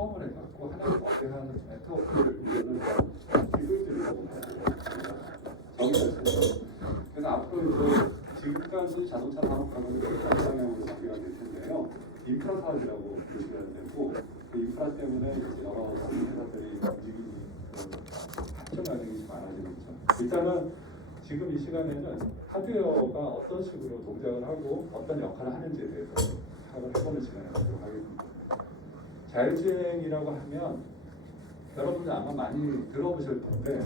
포함을 해갖고 하나의 거대한 네트워크를 이루는 기술들이라고 정의했습니다. 그래서 앞으로 이제 지금까지 자동차 산업하고는 다른 방향으로 전개가 될 텐데요. 인프라 사업이라고 보시면 되고, 그 인프라 때문에 이제 여러 회사들이 움직임이 합쳐 나중이 많아지고 있죠. 일단은 지금 이 시간에는 하드웨어가 어떤 식으로 동작을 하고 어떤 역할을 하는지에 대해서 파악을 해보는 시간을 갖도록 하겠습니다. 자율주행이라고 하면 여러분들 아마 많이 들어보실 텐데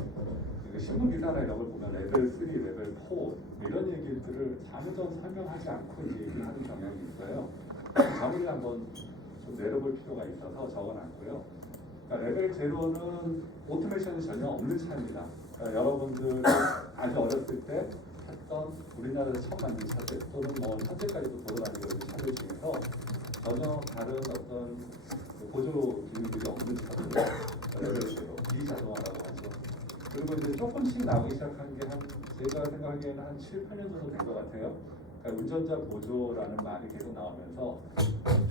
신문 기사나 이런 걸 보면 레벨 3, 레벨 4 이런 얘기들을 아무도 설명하지 않고 이제 얘기를 하는 경향이 있어요. 정의를 한번 좀 내려볼 필요가 있어서 적어놨고요. 그러니까 레벨 0는 오토메이션이 전혀 없는 차입니다. 그러니까 여러분들 아주 어렸을 때 했던 우리나라에서 처음 만든 차들 또는 뭐 현재까지도 돌아다니고 있는 차들 중에서 전혀 다른 어떤 보조 기능들이 없는 차들 레벨 0 비자동화라고 하죠. 그리고 이제 조금씩 나오기 시작한 게 한 제가 생각하기에는 한 7, 8년 정도 된 것 같아요. 그러니까 운전자 보조라는 말이 계속 나오면서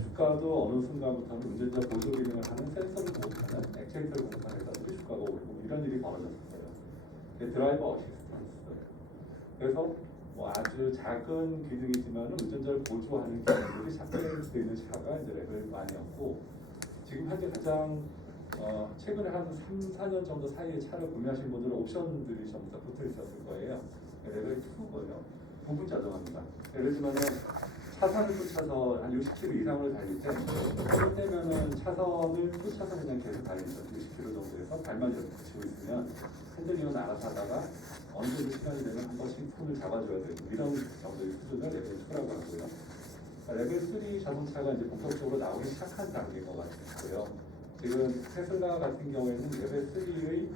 주가도 어느 순간부터는 운전자 보조 기능을 하는 센서를 공급하는 액추에이터를 공급하는 회사들이 주가가 오르고 이런 일이 벌어졌어요. 드라이버 어시스턴스. 그래서 뭐 아주 작은 기능이지만 운전자를 보조하는 기능들이 탑재되어 있는 차가 이제 레벨 1이었고 지금 현재 가장 최근에 한 3, 4년 정도 사이에 차를 구매하신 분들은 옵션들이 전부 다 붙어 있었을 거예요. 레벨 2고요. 부분 자동화입니다. 예를 들면 차선을 쫓아서 한 60km 이상으로 달릴 때 그럴 때면은 차선을 쫓아서 그냥 계속 달리죠. 60km 정도에서 발만 이렇게 붙이고 있으면 핸들링은 알아서 하다가 어느 정도 시간이 되면 한 번씩 손을 잡아줘야 되고 이런 정도의 수준을 레벨 2라고 하고요. 레벨 3 자동차가 이제 본격적으로 나오기 시작한 단계인 것 같고요. 지금 테슬라 같은 경우에는 레벨 3의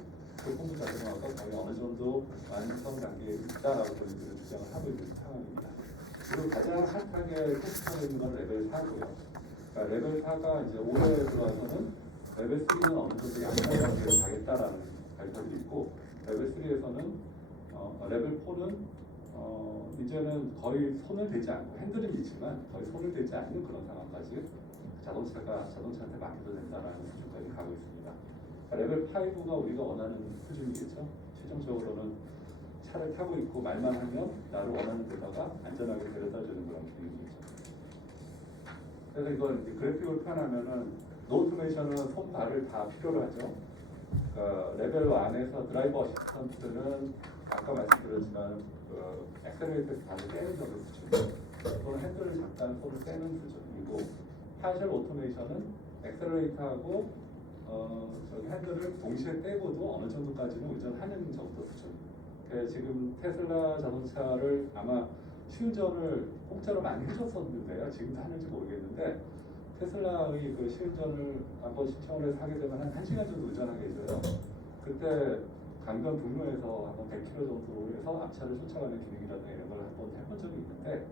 교통부 자동화가 거의 어느 정도 완성 단계에 있다라고 본인들은 주장을 하고 있는 상황입니다. 그리고 가장 핫하게 테스트하고 있는 건 레벨 4고요. 그러니까 레벨 4가 이제 올해 들어와서는 레벨 3는 어느 정도 양산 단계로 가겠다라는 발표도 있고 레벨 3에서는 레벨 4는 이제는 거의 손을 대지 않고 핸들은 있지만 거의 손을 대지 않는 그런 상황까지 자동차한테 맡겨도 된다는 수준까지 가고 있습니다. 그러니까 레벨 5가 우리가 원하는 수준이겠죠. 최종적으로는 차를 타고 있고 말만 하면 나를 원하는 데다가 안전하게 데려다주는 그런 기능이죠. 그래서 이걸 이제 그래픽으로 표현하면은 노오토메이션은 손, 발을 다 필요로 하죠. 그러니까 레벨 1에서 드라이버 어시스턴트는 아까 말씀드렸지만 엑셀레이터에서 발을 떼는 정도 수준 또는 핸들을 잠깐 손을 떼는 수준이고 파셜 오토메이션은 엑셀레이터하고 핸들을 동시에 떼고도 어느 정도까지는 운전하는 정도 수준. 지금 테슬라 자동차를 아마 시운전을 공짜로 많이 해줬었는데요. 지금도 하는지 모르겠는데 테슬라의 그 시운전을 한번 신청을 해서 하게 되면 한 1시간 정도 운전하게 해줘요. 그때 강변 북로에서 한번 100km 정도 해서 앞차를 쫓아가는 기능이라든가 이런 걸 한번 해본 적이 있는데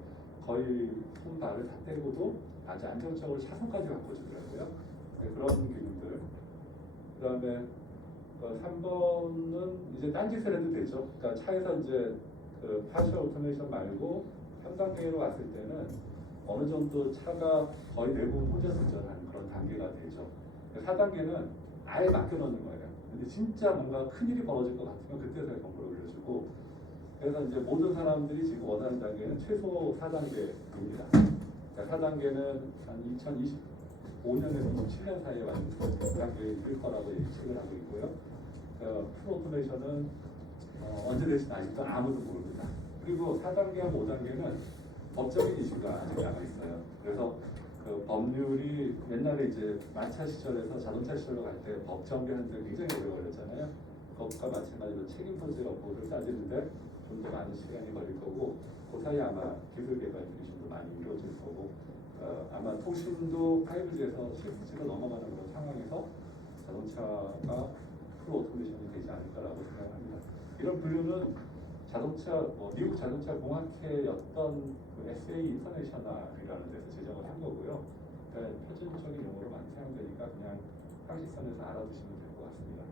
거의 손 발을 다 떼고도 아주 안정적으로 차선까지 바꿔주더라고요. 그런 기능들. 그 다음에 3번은 이제 딴짓을 해도 되죠. 그러니까 차에서 이제 그 파셜 오토메이션 말고 3단계로 왔을 때는 어느 정도 차가 거의 대부분 혼자서 운전하는 그런 단계가 되죠. 4단계는 아예 맡겨놓는 거예요. 근데 진짜 뭔가 큰일이 벌어질 것 같으면 그때서야 경보를 올려주고 그래서 이제 모든 사람들이 지금 원하는 단계는 최소 4단계입니다. 그러니까 4단계는 한 2025년에서 7년 사이에 완전 단계일 거라고 예측을 하고 있고요. 풀 오토메이션은 언제 될지 아직도 아무도 모릅니다. 그리고 4단계와 5단계는 법적인 이슈가 아직 남아 있어요. 그래서 그 법률이 옛날에 이제 마차 시절에서 자동차 시절로 갈 때 법 정비하는데 굉장히 오래 걸렸잖아요. 그것과 마찬가지로 책임 소재 여부를 따지는데 좀 더 많은 시간이 걸릴 거고 그 사이에 아마 기술 개발들이 좀 더 많이 이루어질 거고 아마 통신도 5G에서 6G로 넘어가는 그런 상황에서 자동차가 풀 오토메이션이 되지 않을까라고 생각합니다. 이런 분류는 미국 자동차 공학회였던 그 SA 인터내셔널이라는 데서 제작을 한 거고요. 그러니까 표준적인 용어로 많이 사용되니까 그냥 상식선에서 알아두시면 될 것 같습니다.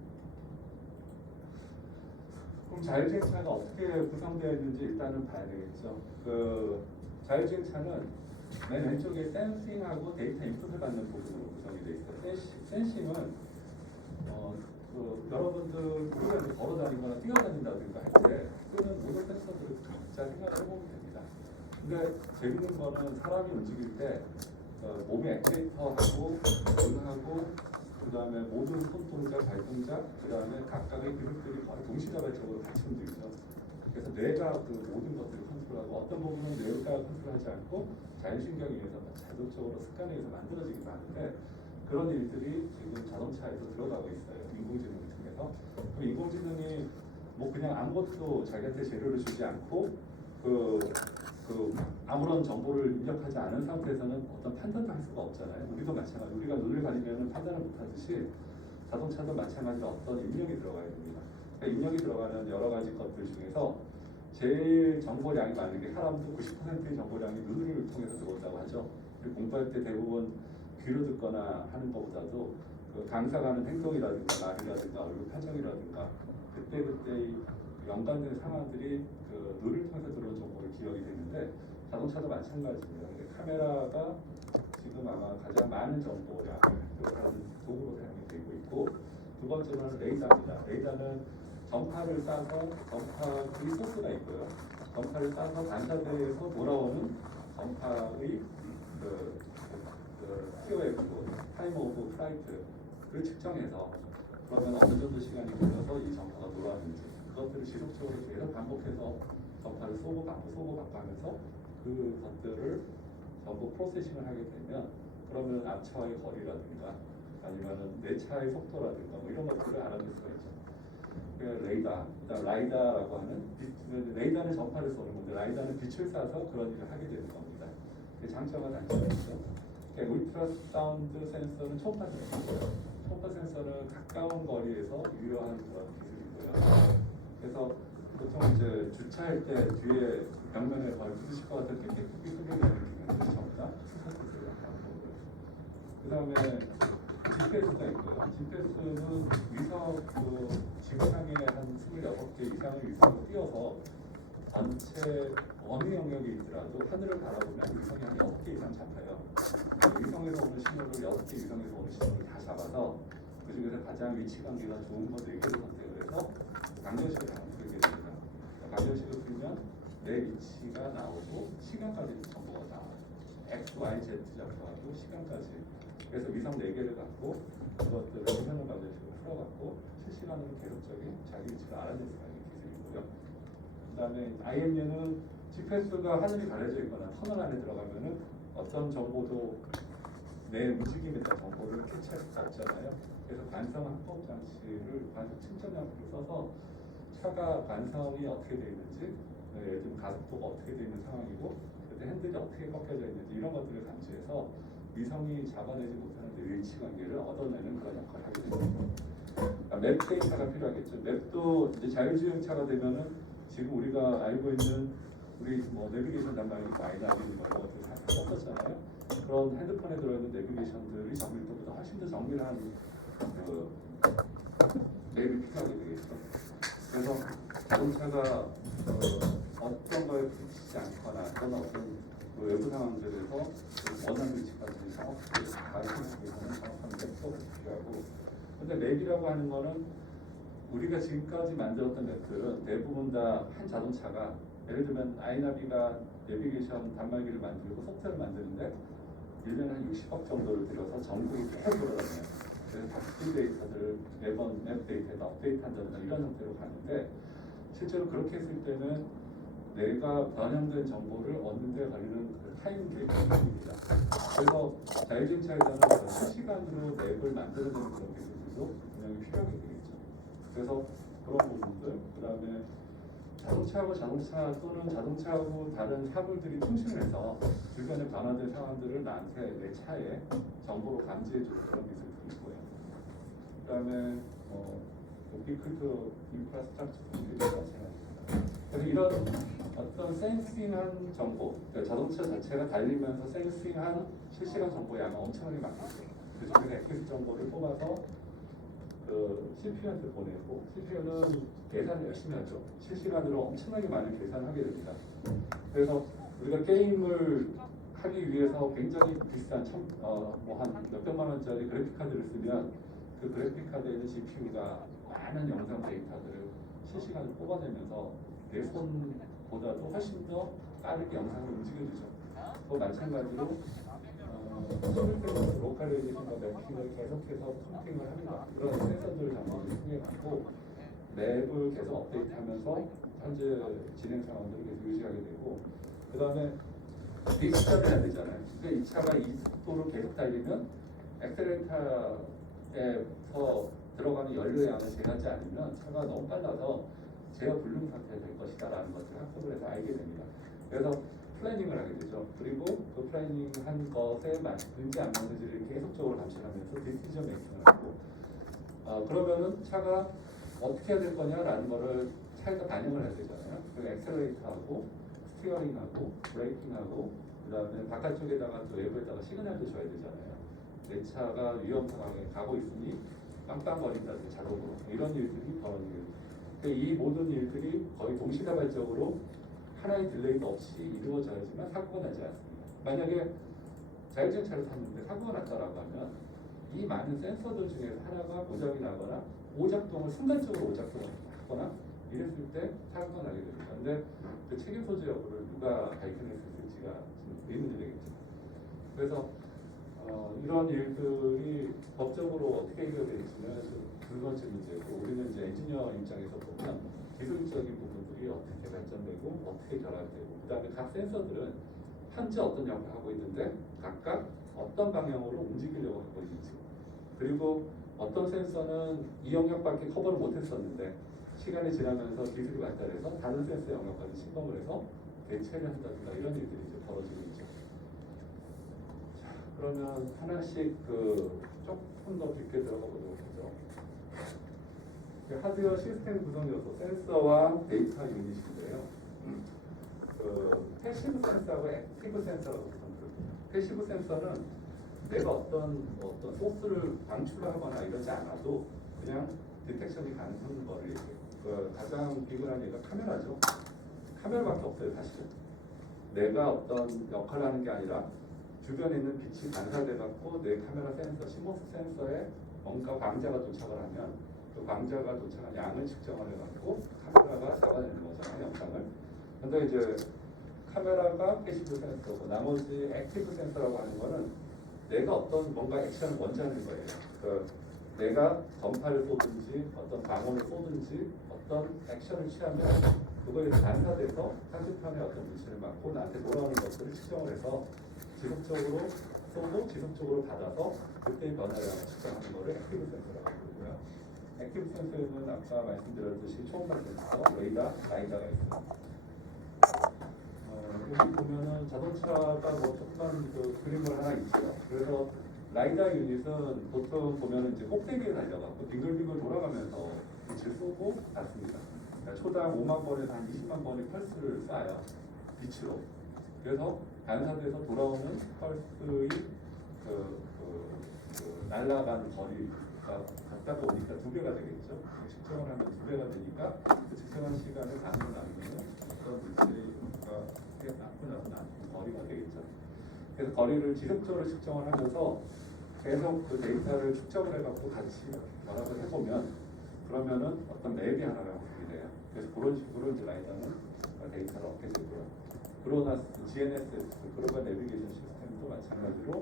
그럼 자율주행차가 어떻게 구성되어 있는지 일단은 봐야 되겠죠. 그 자율주행차는 맨 왼쪽에 센싱하고 데이터 인풋을 받는 부분으로 구성이 되어 있어요. 센싱은 여러분들 우리가 이제 걸어다니거나 뛰어다닌다든가 할 때 쓰는 모든 센서들을 각자 생각을 해보면 됩니다. 근데 재밌는 거는 사람이 움직일 때 몸의 액티베이터하고 눈하고 그다음에 모든 손동작, 발동작, 그다음에 각각의 기술들이 거의 동시다발적으로 같이 움직이죠. 그래서 뇌가 그 모든 것들을 컨트롤하고 어떤 부분은 뇌가 컨트롤하지 않고 자율신경에 의해서 자동적으로 습관에 의해서 만들어지기도 하는데 그런 일들이 지금 자동차에서 들어가고 있어요. 인공지능을 통해서. 그 인공지능이 뭐 그냥 아무것도 자기한테 재료를 주지 않고 아무런 정보를 입력하지 않은 상태에서는 어떤 판단도 할 수가 없잖아요. 우리도 마찬가지. 우리가 눈을 가리면 판단을 못하듯이 자동차도 마찬가지로 어떤 입력이 들어가야 됩니다. 그러니까 입력이 들어가는 여러 가지 것들 중에서 제일 정보량이 많은 게 사람도 90%의 정보량이 눈을 통해서 들어온다고 하죠. 공부할 때 대부분 귀로 듣거나 하는 것보다도 그 강사가 하는 행동이라든가 말이라든가 얼굴 표정이라든가 그때그때의 연관된 상황들이 그 눈을 통해서 들어온 정보를 기억이 되는데 자동차도 마찬가지입니다. 카메라가 지금 아마 가장 많은 정보량을 하는 도구로 사용이 되고 있고 두 번째는 레이더입니다. 레이더는 전파를 쏴서 전파의 소스가 있고요. 전파를 쏴서 반사대에서 돌아오는 전파의 TOF, 타임 오브 플라이트를 측정해서 그러면 어느 정도 시간이 걸려서 이 전파가 돌아왔는지 그것들을 지속적으로 계속 반복해서 전파를 쏘고 받고 하면서 그 것들을 전부 프로세싱을 하게 되면 그러면 앞차와의 거리라든가 아니면은 내 차의 속도라든가 뭐 이런 것들을 알아낼 수가 있죠. 레이더, 그다음 라이다라고 하는 레이더는 전파를 쏘는 건데 라이다는 빛을 쏴서 그런 일을 하게 되는 겁니다. 장점과 단점이 있죠. 울트라 사운드 센서는 초음파 센서고요. 초음파 센서는 가까운 거리에서 유효한 그런 기술이고요. 그래서 보통 이제 주차할 때 뒤에 벽면에 거의 부딪힐 것 같은 삐삐삐 소리가 느끼면 전부 수소스를 약간 거고요. 그 다음에 GPS가 있고요. GPS는 위성 지구상에 한 26개 이상의 위성을 띄워서 전체 어느 영역에 있더라도 하늘을 바라보면 위성이 한 6개 이상 잡혀요. 위성에서 오는 신호를 6개 위성에서 오는 신호를 다 잡아서 그 중에서 가장 위치 관계가 좋은 거 4개를 선택을 해서 강렬식을 풀게 됩니다. 강렬식을 풀면 내 위치가 나오고 시간까지 정보가 나와요. X, Y, Z 잡혀가지고 시간까지. 그래서 위성 4개를 갖고 그것들을 시간을 강렬식으로 풀어갖고 실시간으로 계속적인 자기 위치를 알아낼 수가 있는 기술이고요. 그 다음에 IMU는 GPS가 하늘이 가려져 있거나 터널 안에 들어가면은 어떤 정보도 내 움직임에 대한 정보를 캐치할 수가 없잖아요. 그래서 관성 합법 장치를 관성 측정 장치를 써서 차가 관성이 어떻게 되어 있는지, 예를 들면 가속도가 어떻게 되어 있는 상황이고, 그때 핸들이 어떻게 꺾여져 있는지 이런 것들을 감지해서 위성이 잡아내지 못하는 위치 관계를 얻어내는 그런 역할을 하게 됩니다. 맵 데이터가 필요하겠죠. 맵도 이제 자율주행차가 되면은 지금 우리가 알고 있는 우리 뭐 내비게이션 단말이 마이너리 이런 것들 다 썼었잖아요. 그런 핸드폰에 들어있는 내비게이션들이 정밀도보다 훨씬 더 정밀한 그 맵이 필요하게 되겠죠. 그래서 자동차가 어떤 거에 부딪히지 않거나 또는 어떤 그 외부 상황들에서 원하는 위치까지 정확하게 가이드하기 위해서는 정확한 맵도 필요하고, 근데 맵이라고 하는 거는 우리가 지금까지 만들었던 맵들은 대부분 다 한 자동차가 예를 들면 아이나비가 내비게이션 단말기를 만들고 소프트웨어를 만드는데 1년에 한 60억 정도를 들여서 전국이 계속 돌아다녀요. 그래서 바뀐 데이터들을 매번 맵 데이터에다 업데이트한다든가 이런 형태로 가는데 실제로 그렇게 했을 때는 내가 변형된 정보를 얻는 데 걸리는 그 타임들이 굉장합니다. 그래서 자율주행차에서는 실시간으로 맵을 만들어내는 그런 기술들도 분명히 필요하게 되겠죠. 그래서 그런 부분들, 그 다음에 자동차하고 자동차 또는 자동차하고 다른 사물들이 통신을 해서 주변에 변화된 상황들을 나한테 내 차에 정보로 감지해주는 그런 기술들이 있고요. 그 다음에 빅크리터 인프라스트럭처 기술이 마찬가지입니다. 그래서 이런 어떤 센싱한 정보, 그러니까 자동차 자체가 달리면서 센싱한 실시간 정보 양은 엄청나게 많겠죠. 그 중에서 액티스 정보를 뽑아서 그 CPU한테 보내고, CPU는 계산을 열심히 하죠. 실시간으로 엄청나게 많은 계산을 하게 됩니다. 그래서 우리가 게임을 하기 위해서 굉장히 비싼 한 몇백만 원짜리 그래픽 카드를 쓰면 그 그래픽 카드에 있는 GPU가 많은 영상 데이터들을 실시간으로 뽑아내면서 내 손보다도 훨씬 더 빠르게 영상을 움직여주죠. 또 마찬가지로 로컬레이션과 매핑을 계속해서 펌핑을 합니다. 그런 센서들 장비를 통해 갖고 맵을 계속 업데이트하면서 현재 진행 상황들을 계속 유지하게 되고, 그 다음에 비스타를 해야 되잖아요. 그러니까 이 차가 이 속도로 계속 달리면 엑셀레이터에서 들어가는 연료의 양을 제어하지 않으면 차가 너무 빨라서 제어 불능 상태가 될 것이다라는 것을 학습을 해서 알게 됩니다. 그래서 플래닝을 하게 되죠. 그리고 그 플래닝한 것에 맞는지 안 맞는지를 계속적으로 감시하면서 디시전 메이킹을 하고, 그러면은 차가 어떻게 해야 될 거냐라는 거를 차에다 반영을 해야 되잖아요. 그 엑셀레이터하고 스티어링하고 브레이킹하고 그다음에 바깥쪽에다가 또 외부에다가 시그널도 줘야 되잖아요. 내 차가 위험 상황에 가고 있으니 빵빵거린다든지 자동으로 이런 일들이 벌어지게 됩니다. 이 모든 일들이 거의 동시다발적으로 하나의 딜레이도 없이 이루어져야지만 사고가 나지 않습니다. 만약에 자율주행차를 탔는데 사고가 났다라고 하면 이 많은 센서들 중에서 하나가 고장이 나거나 오작동을 순간적으로 오작동을 하거나 이랬을 때 사고가 나게 됩니다. 근데 그 책임 소재 여부를 누가 밝혀냈을지가 의문이겠죠. 그래서 이런 일들이 법적으로 어떻게 해결될지는 두 번째 문제고, 우리는 이제 엔지니어 입장에서 보면 기술적인 부분들이 어떻게 발전되고 어떻게 결합되고, 그 다음에 각 센서들은 현재 어떤 역할을 하고 있는데 각각 어떤 방향으로 움직이려고 하고 있는지, 그리고 어떤 센서는 이 영역밖에 커버를 못했었는데 시간이 지나면서 기술이 발달해서 다른 센서 영역까지 침범을 해서 대체를 한다든가 이런 일들이 이제 벌어지고 있죠. 자, 그러면 하나씩 조금 더 깊게 들어가 보도록 하죠. 하드웨어 시스템 구성 요소, 센서와 데이터 유닛인데요. 패시브 센서하고 액티브 센서라고 부릅니다. 패시브 센서는 내가 어떤 소스를 방출을 하거나 이러지 않아도 그냥 디텍션이 가능한 거를 얘기해요. 가장 비근한 예가 카메라죠. 카메라밖에 없어요, 사실은. 내가 어떤 역할을 하는 게 아니라 주변에 있는 빛이 반사돼 갖고 내 카메라 센서, 시모스 센서에 뭔가 광자가 도착을 하면 그 광자가 도착한 양을 측정을 해갖고 카메라가 잡아내는 거잖아요, 영상을. 근데 이제 카메라가 패시브 센서고 나머지 액티브 센서라고 하는 거는 내가 어떤 뭔가 액션을 먼저 하는 거예요. 내가 전파를 쏘든지 어떤 방언을 쏘든지 어떤 액션을 취하면 그거에 반사돼서 상대편의 어떤 물질을 맞고 나한테 돌아오는 것들을 측정을 해서 지속적으로 쏘고 지속적으로 받아서 그때의 변화를 측정하는 거를 액티브 센서라고 부르고요. 액티브 센서는 아까 말씀드렸듯이 초음파 센서, 레이더, 라이다가 있습니다. 여기 보면은 자동차가 조그만 그림을 하나 있어요. 그래서 라이다 유닛은 보통 보면은 이제 꼭대기에 달려갖고 빙글빙글 돌아가면서 빛을 쏘고 닿습니다. 그러니까 초당 5만 번에서 한 20만 번의 펄스를 쏴요. 빛으로. 그래서 반사돼서 돌아오는 펄스의 날아가는 거리가 갖다 보니까 2배가 되겠죠. 측정을 하면 2배가 되니까 그 측정한 시간을 반으로 나누면 어떤 물체가 낳고 나서 나누는 거리가 되겠죠. 그래서 거리를 지속적으로 측정을 하면서 계속 그 데이터를 축적을 해갖고 같이 결합을 해보면 그러면은 어떤 맵이 하나가 나오게 돼요. 그래서 그런 식으로 이제 라이더는 데이터를 얻게 되고요. 그러나 GNSS, 글로벌 내비게이션 시스템도 마찬가지로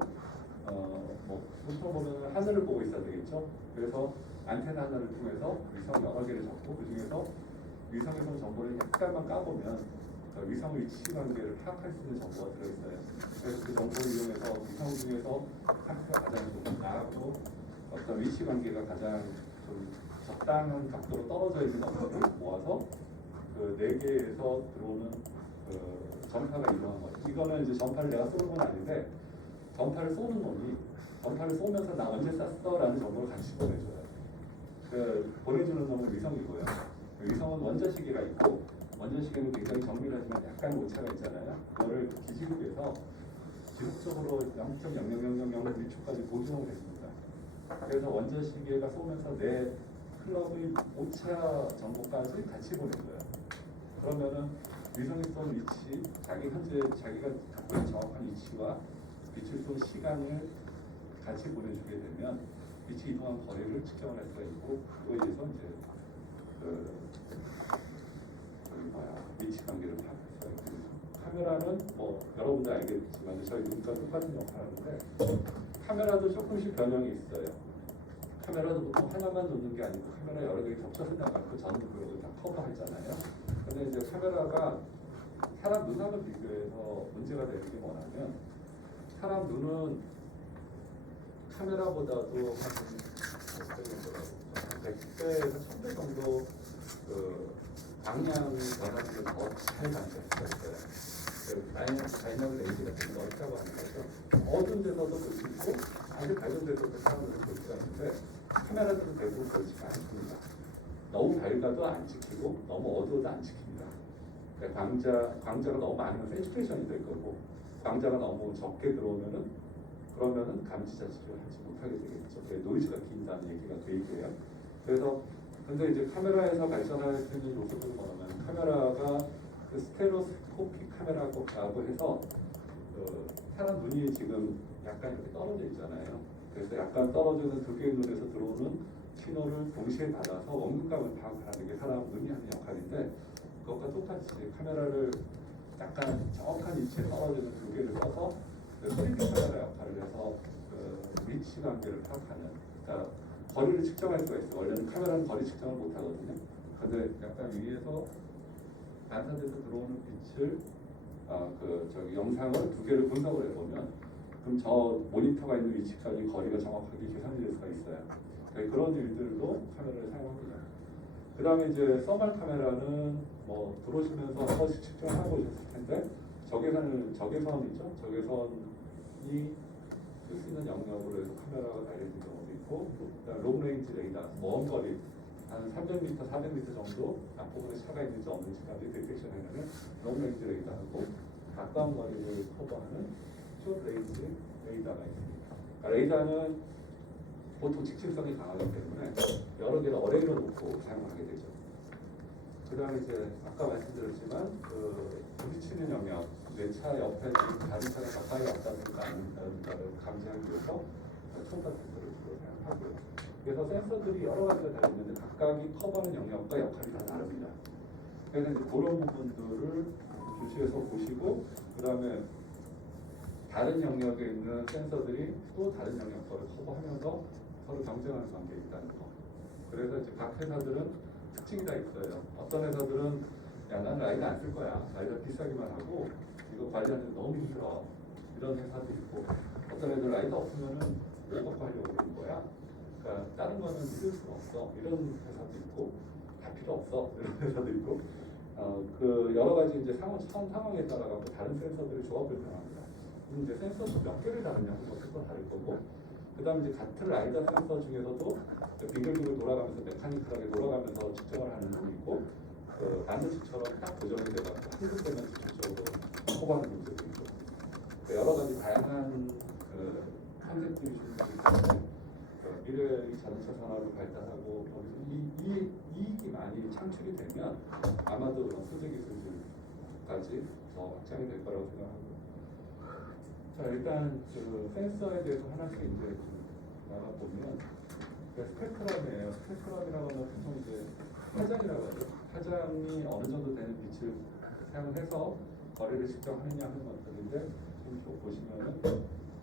보통 보면 하늘을 보고 있어야 되겠죠. 그래서 안테나 하나를 통해서 위성 여러 개를 잡고 그 중에서 위성에서 정보를 약간만 까보면 위성 위치 관계를 파악할 수 있는 정보가 들어있어요. 그래서 그 정보를 이용해서 위성 중에서 상태가 가장 좀 나하고 어떤 위치 관계가 가장 좀 적당한 각도로 떨어져 있는 것들을 모아서 그 4개에서 들어오는 전파가 이루어진 거예요. 이거는 이제 전파를 내가 쏘는 건 아닌데 전파를 쏘는 놈이 전파를 쏘면서 나 언제 쐈어? 라는 정보를 같이 보내줘요. 보내주는 놈은 위성이고요. 위성은 원자시계가 있고 원자시계는 굉장히 정밀하지만 약간 오차가 있잖아요. 그거를 기지국에서 지속적으로 0.0000000초까지 보정을 했습니다. 그래서 원자시계가 쏘면서 내 클럽의 오차 정보까지 같이 보낸 거예요. 그러면은 위성이 쏜 위치, 자기가 갖고 있는 정확한 위치와 빛을 쏜 시간을 같이 보내주게 되면 빛이 이동한 거리를 측정을 할 수가 있고, 그거에 의해서 이제 위치 관계를 파악할 수가 있거든요. 카메라는 뭐 여러분도 알겠지만 저희 눈과 똑같은 역할을 하는데, 카메라도 조금씩 변형이 있어요. 카메라도 보통 하나만 놓는 게 아니고 카메라 여러 개 겹쳐서 나가고 전부를 다 커버하잖아요. 근데 이제 카메라가 사람 눈하고 비교해서 문제가 되는 게 뭐냐면, 사람 눈은 카메라보다도 한 100배에서 1000배 정도 방향 변화를 더 잘 관찰할 수가 있어요. 다이나믹 레인지 같은 거 넓다고 하는 거죠. 어두운 데서도 볼 수 있고 아주 밝은 데서도 사람들을 볼 수 있는데, 카메라들은 대부분 그렇지가 않습니다. 너무 밝아도 안 찍히고 너무 어두워도 안 찍힙니다. 그러니까 광자가 너무 많으면 세츄레이션이 될 거고, 광자가 너무 적게 그러면은 감지 자체를 하지 못하게 되겠죠. 노이즈가 낀다는 얘기가 되고요. 그래서 근데 이제 카메라에서 발전할 수 있는 요소들은 뭐냐면, 카메라가 그 스테레오스코픽 카메라라고 해서 사람 눈이 지금 약간 이렇게 떨어져 있잖아요. 그래서 약간 떨어지는 두 개의 눈에서 들어오는 신호를 동시에 받아서 원근감을 파악하는 게 사람 눈이 하는 역할인데, 그것과 똑같이 카메라를 약간 정확한 위치에 떨어지는 두 개를 써서 3D 카메라 역할을 해서 위치 관계를 파악하는, 그러니까 거리를 측정할 수가 있어요. 원래는 카메라는 거리 측정을 못 하거든요. 근데 약간 위에서 반사돼서 들어오는 빛을 영상을 두 개를 분석을 해보면, 그럼 저 모니터가 있는 위치까지 거리가 정확하게 계산이 될 수가 있어요. 그러니까 그런 일들도 카메라를 사용합니다. 그 다음에 이제 서멀 카메라는 뭐 들어오시면서 한 번씩 측정하고 오셨을 텐데, 적외선이죠. 적외선이 쓸 수 있는 영역으로 해서 카메라가 달려있는 경우도 있고, 롱레인지 레이더, 먼 거리 한 300m, 400m 정도 앞부분에 차가 있는지 없는지까지 디텍션해내는 롱레인지 레이더하고, 가까운 거리를 커버하는 숏레인지 레이더가 있습니다. 그러니까 레이더는 보통 직진성이 강하기 때문에 여러 개를 어레이로 놓고 사용하게 되죠. 그 다음에 이제 아까 말씀드렸지만 부딪히는 영역, 내 차 옆에 다른 차가 가까이 왔다 갔다 하는가를 감지하기 위해서 초음파 센서를 주로 사용하고요. 그래서 센서들이 여러 가지가 달리는데 각각이 커버하는 영역과 역할이 다 다릅니다. 그래서 이제 그런 부분들을 주시해서 보시고, 그 다음에 다른 영역에 있는 센서들이 또 다른 영역 거를 커버하면서 서로 경쟁하는 관계에 있다는 거. 그래서 이제 각 회사들은 특징이 다 있어요. 어떤 회사들은 야, 나는 라이더 안 쓸 거야. 라이더 비싸기만 하고 이거 관리하는 게 너무 힘들어. 이런 회사도 있고, 어떤 애들 라이더 없으면은 뭐 갖고 하려고 그러는 거야. 그러니까 다른 거는 쓸 수가 없어. 이런 회사도 있고, 다 필요 없어. 이런 회사도 있고, 그 여러 가지 이제 상황에 따라 갖고 다른 센서들의 조합을 변합니다. 이제 센서도 몇 개를 다루냐고 그것도 다를 거고, 그다음에 이제 같은 라이더 센서 중에서도 빙글빙글 돌아가면서 메카니컬하게 돌아가면서 측정을 하는 놈이 있고, 반드시처럼 딱 고정이 돼서 한국되면 직접적으로 커버하는 놈들도 있고, 여러 가지 다양한 컨셉들이 준비되기 때문에 미래의 자동차 산업을 발달하고 이익이 많이 창출이 되면 아마도 그런 소재 기술들까지 더 확장이 될 거라고 생각합니다. 자, 일단 센서에 대해서 하나씩 이제 나가보면 스펙트럼이에요. 스펙트럼이라고 하면 보통 이제 파장이라고 하죠. 파장이 어느 정도 되는 빛을 사용해서 거리를 측정하느냐 하는 것들인데, 지금 보시면은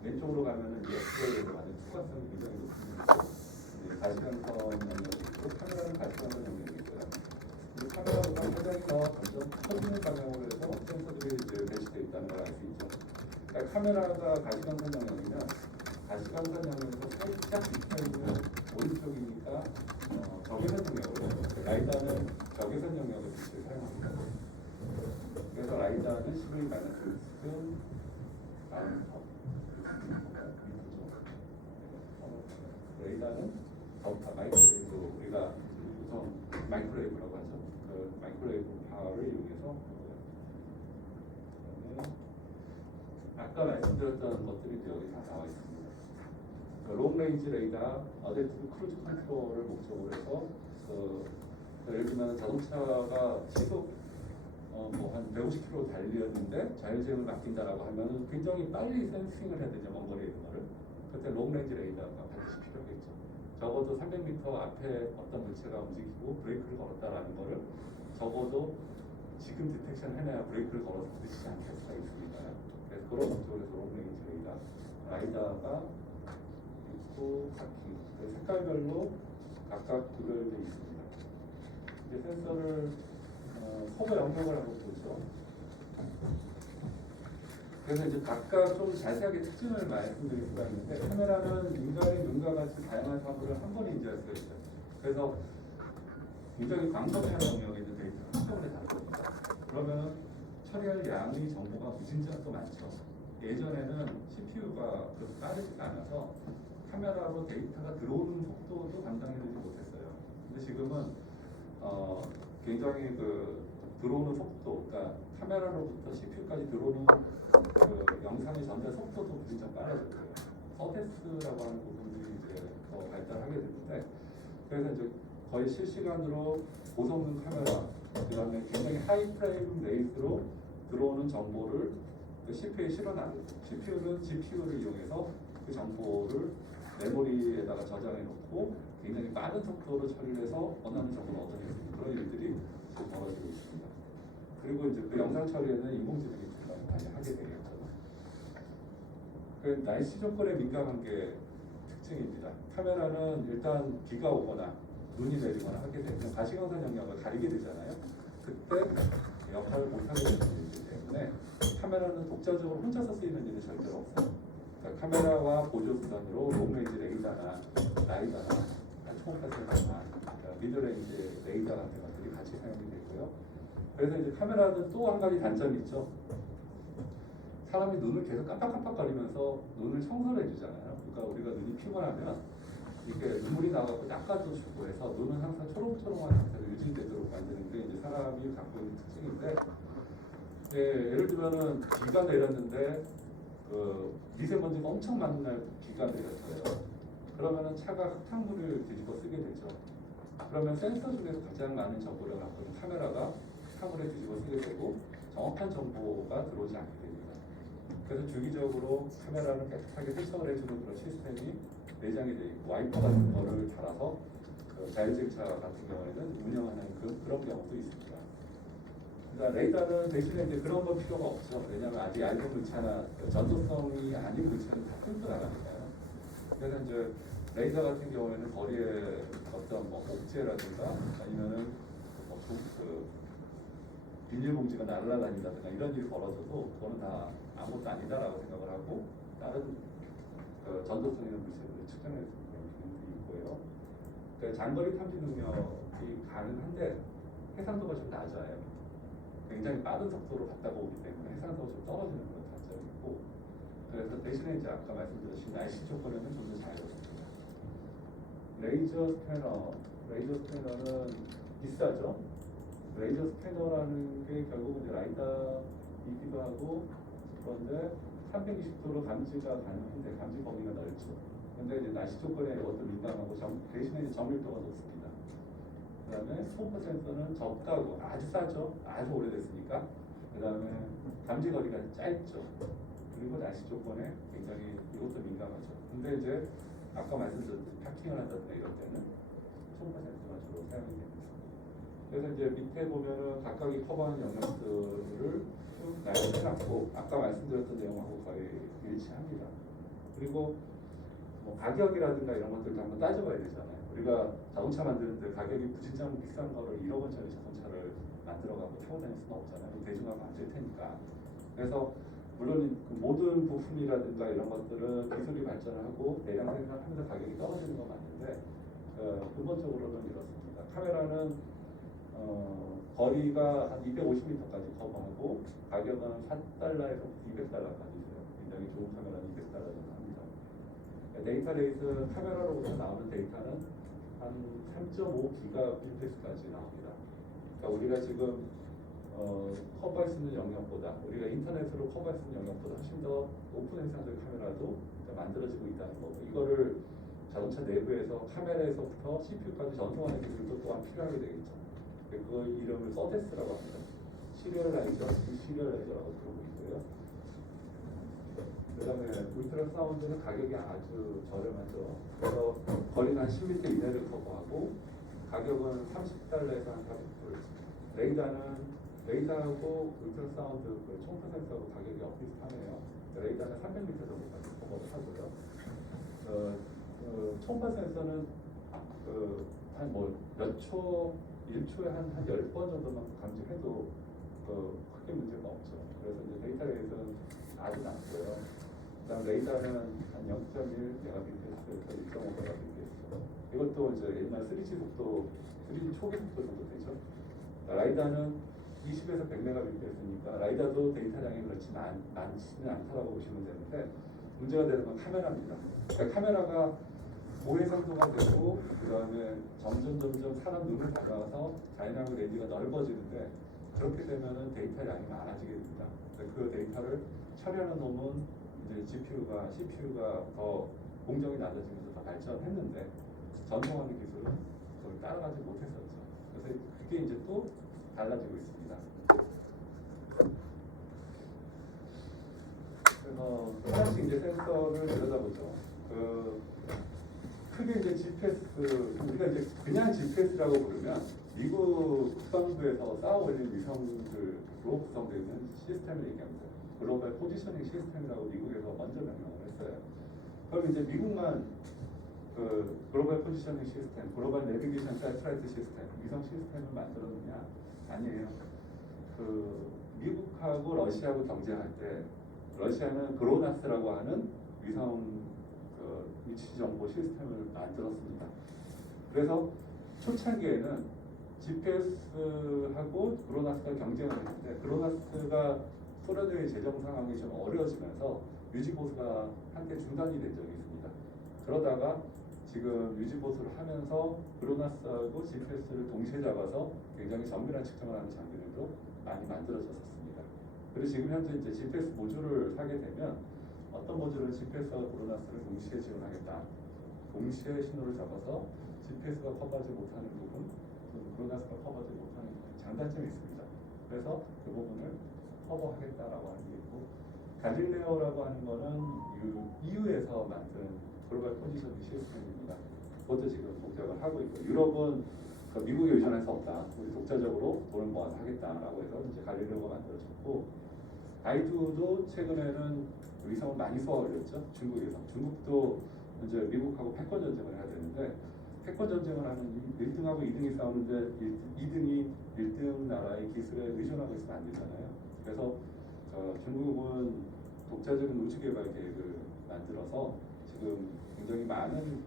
왼쪽으로 가면은 X에서 가는 투과성이 굉장히 높습니다. 가시광선 영역이 있고, 카메라는 가시광선 영역이 있고요. 카메라보다 파장이 더 점점 커지는 방향으로 해서 센서들이 이제 배치되어 있다는 걸 알 수 있죠. 그러니까 카메라가 가시광선 영역이면 가시광선 영역에서 살짝 비춰있는 오른쪽이니까 적외선 영역으로, 라이다는 적외선 영역의 빛을 사용합니다. 그래서 라이다는 12 마이너스 레이더는 마이크로웨이브, 우리가 우선 마이크로웨이브라고 하죠. 그 마이크로웨이브 파워를 이용해서, 아까 말씀드렸던 것들이 여기 다 나와 있습니다. 롱레인지 레이더, 어댑티브 크루즈 컨트롤을 목적으로 해서 예를 들면 자동차가 시속 뭐한 150km 달렸는데 자율주행을 맡긴다라고 하면 굉장히 빨리 센싱을 해야 되죠. 먼 거리에 있는 거를. 그때 롱레인지 레이더가 반드시 필요하겠죠. 적어도 300m 앞에 어떤 물체가 움직이고 브레이크를 걸었다라는 거를 적어도 지금 디텍션 해놔야 브레이크를 걸어서 부딪히지 않게 할 수가 있습니다. 그래서 그런 목적으로 롱레인지 레이더 라이다가 있고 바퀴 색깔별로 각각 구별되어 있습니다. 이제 센서를 서버 영역을 한번 보죠. 그래서 이제 각각 좀 자세하게 특징을 말씀드릴 수가 있는데, 카메라는 인간의 눈과 같이 다양한 사물을 한 번에 인지할 수가 있어요. 그래서 굉장히 광범위한 영역에 있는 데이터를 한꺼번에 다루거든요. 그러면 처리할 양의 정보가 무진장 많죠. 예전에는 CPU가 그렇게 빠르지가 않아서 카메라로 데이터가 들어오는 속도도 감당해내지 못했어요. 근데 지금은 굉장히 들어오는 속도, 그러니까 카메라로부터 CPU까지 들어오는 영상의 전달 속도도 진짜 빨라졌고요. 서테스라고 하는 부분들이 이제 더 발달하게 됐는데, 그래서 이제 거의 실시간으로 고성능 카메라, 그다음에 굉장히 하이 프레임 레이스로 들어오는 정보를 CPU에 실어놔요. CPU는 GPU를 이용해서 그 정보를 메모리에다가 저장해 놓고 굉장히 빠른 속도로 처리를 해서 원하는 정보를 얻어내는 그런 일들이 지금 벌어지고 있습니다. 그리고 이제 그 영상 처리에는 인공지능이 정말 많이 하게 되겠죠. 그 날씨 조건에 민감한 게 특징입니다. 카메라는 일단 비가 오거나 눈이 내리거나 하게 되면 가시광선 영역을 가리게 되잖아요. 그때 역할을 못하게 되는 일이기 때문에 카메라는 독자적으로 혼자서 쓰이는 일은 절대로 없어요. 그러니까 카메라와 보조수단으로 롱레인지 레이더나 라이더나 초음파 센서나 미드레인지 레이더 같은 것들이 같이 사용이 되고요. 그래서 이제 카메라는 또 한 가지 단점이 있죠. 사람이 눈을 계속 깜빡깜빡거리면서 눈을 청소를 해주잖아요. 그러니까 우리가 눈이 피곤하면 이렇게 눈물이 나가고 닦아주고 해서 눈은 항상 초롱초롱한 상태로 유지되도록 만드는 게 이제 사람이 갖고 있는 특징인데, 예를 들면은 비가 내렸는데 미세먼지가 엄청 많은 날 비가 내렸어요. 그러면은 차가 흙탕물을 뒤집어 쓰게 되죠. 그러면 센서 중에서 가장 많은 정보를 갖고 있는 카메라가 흙탕물에 뒤집어 쓰게 되고 정확한 정보가 들어오지 않게 됩니다. 그래서 주기적으로 카메라를 깨끗하게 세척을 해주는 그런 시스템이 내장이 되어 있고 와이퍼 같은 거를 달아서 자율주행차 같은 경우에는 운영하는 그런 경우도 있습니다. 그러니까 레이더는 대신에 이제 그런 건 필요가 없죠. 왜냐하면 아직 얇은 물체나 전도성이 아닌 물체는 다 끊고 나가니까요. 그래서 이제 레이더 같은 경우에는 거리에 어떤 옥죄라든가 아니면은 비닐봉지가 날아다닌다든가 이런 일이 벌어져도 그거는 다 아무것도 아니다라고 생각을 하고 다른 전도성 있는 물체들을 측정할 수 있는 기능도 있고요. 그러니까 장거리 탐지 능력이 가능한데 해상도가 좀 낮아요. 굉장히 빠른 속도로 갔다가 오기 때문에 해상도가 좀 떨어지는 그런 단점이 있고, 그래서 대신에 이제 아까 말씀드렸듯이 날씨 조건에는 좀 더 자유롭습니다. 레이저 스캐너는 비싸죠. 레이저 스캐너라는 게 결국은 이제 라이다이기도 하고, 그런데 320도로 감지가 가능한데 감지 범위가 넓죠. 근데 이제 날씨 조건에 이것도 민감하고 대신에 이제 정밀도가 높습니다. 그 다음에 초음파 센서는 적다고 아주 싸죠. 아주 오래됐으니까. 그 다음에 감지 거리가 짧죠. 그리고 날씨 조건에 굉장히 이것도 민감하죠. 근데 이제 아까 말씀드렸듯이 파킹을 한다든가 이럴 때는 초음파 센서가 주로 사용이 됩니다. 그래서 이제 밑에 보면은 각각이 커버하는 영역들을 쭉 나열해놨고 아까 말씀드렸던 내용하고 거의 일치합니다. 그리고 가격이라든가 이런 것들도 한번 따져봐야 되잖아요. 우리가 자동차 만드는데 가격이 부진장 비싼 거를 1억 원짜리 자동차를 만들어가고 타고 다닐 수는 없잖아요. 대중화가 안 될 테니까. 그래서 물론 그 모든 부품이라든가 이런 것들은 기술이 발전을 하고 대량 생산하면서 가격이 떨어지는 건 맞는데 근본적으로는 이렇습니다. 카메라는 거리가 한 250m까지 커버하고 가격은 4달러에서 200달러까지 있어요. 굉장히 좋은 카메라는 200달러 정도 합니다. 데이터 레이스 카메라로부터 나오는 데이터는 한 3.5기가비트까지 나옵니다. 그러니까 우리가 지금 커버할 수 있는 영역보다 우리가 인터넷으로 커버할 수 있는 영역보다 훨씬 더 높은 해상도의 카메라도 만들어지고 있다는 거고, 이거를 자동차 내부에서 카메라에서부터 CPU까지 전송하는 기술도 또한 필요하게 되겠죠. 그 이름을 서테스라고 합니다. 시리얼라이저, 시리얼라이저라고 들어보이고요. 그다음에 울트라사운드는 가격이 아주 저렴하죠. 그래서 거리는 한 10m 이내를 커버하고 가격은 $30에서 한 $400. 레이더하고 울트라사운드 그 총파 센서하고 가격이 비슷하네요. 레이더는 300m 정도까지 커버를 하고요. 총파 센서는 한 몇 초, 1초에 한 10번 정도만 감지해도 크게 문제가 없죠. 그래서 이제 데이터 레이더는 아주 낮고요. 그다음 레이더는 한 0.1Mbps에서 1.5Mbps. 이것도 이제 옛날 3G 속도, 3G 초기 속도 정도 되죠. 라이다는 20에서 100Mbps니까 라이다도 데이터량이 그렇지 많지는 않다라고 보시면 되는데 문제가 되는 건 카메라입니다. 그러니까 카메라가 고해상도가 되고 그다음에 점점 사람 눈을 다가와서 다이나믹 렌즈가 넓어지는데 그렇게 되면은 데이터량이 많아지게 됩니다. 그 데이터를 처리하는 놈은 이제 GPU가, CPU가 더 공정이 낮아지면서 더 발전했는데 전송하는 기술은 그걸 따라가지 못했었죠. 그래서 그게 이제 또 달라지고 있습니다. 그래서 하나씩 이제 센서를 들여다보죠. 크게 이제 GPS, 우리가 이제 그냥 GPS라고 부르면 미국 국방부에서 쌓아 올린 위성들로 구성되어 있는 시스템을 얘기합니다. 글로벌 포지셔닝 시스템이라고 미국에서 먼저 명명을 했어요. 그럼 이제 미국만 그 글로벌 포지셔닝 시스템, 글로벌 내비게이션 세트라이트 시스템, 위성 시스템을 만들었느냐? 아니에요. 미국하고 러시아하고 경쟁할 때 러시아는 그로나스라고 하는 위성 위치 정보 시스템을 만들었습니다. 그래서 초창기에는 GPS하고 그로나스가 경쟁을 했는데 그로나스가 소련의 재정 상황이 좀 어려워지면서 유지보수가 한때 중단이 된 적이 있습니다. 그러다가 지금 유지보수를 하면서 그로나스하고 GPS를 동시에 잡아서 굉장히 정밀한 측정을 하는 장비들도 많이 만들어졌었습니다. 그리고 지금 현재 이제 GPS 모듈을 사게 되면 어떤 모듈은 GPS와 그로나스를 동시에 지원하겠다. 동시에 신호를 잡아서 GPS가 커버하지 못하는 부분, 그로나스가 커버하지 못하는 장단점이 있습니다. 그래서 그 부분을 커버하겠다라고 하는 게 있고, 갈릴레오라고 하는 거는 EU에서 만든 글로벌 포지셔닝 시스템입니다. 그것도 지금 독점을 하고 있고, 유럽은 미국에 의존할 수 없다. 우리 독자적으로 돈을 모아서 하겠다라고 해서 이제 갈릴레오가 만들어졌고, 바이두도 최근에는 위성을 많이 쏘아 올렸죠. 중국 위성. 중국도 이제 미국하고 패권 전쟁을 해야 되는데 패권 전쟁을 하는 1등하고 2등이 싸우는데 2등이 1등 나라의 기술에 의존하고 있으면 안 되잖아요. 그래서 중국은 독자적인 우주 개발 계획을 만들어서 지금 굉장히 많은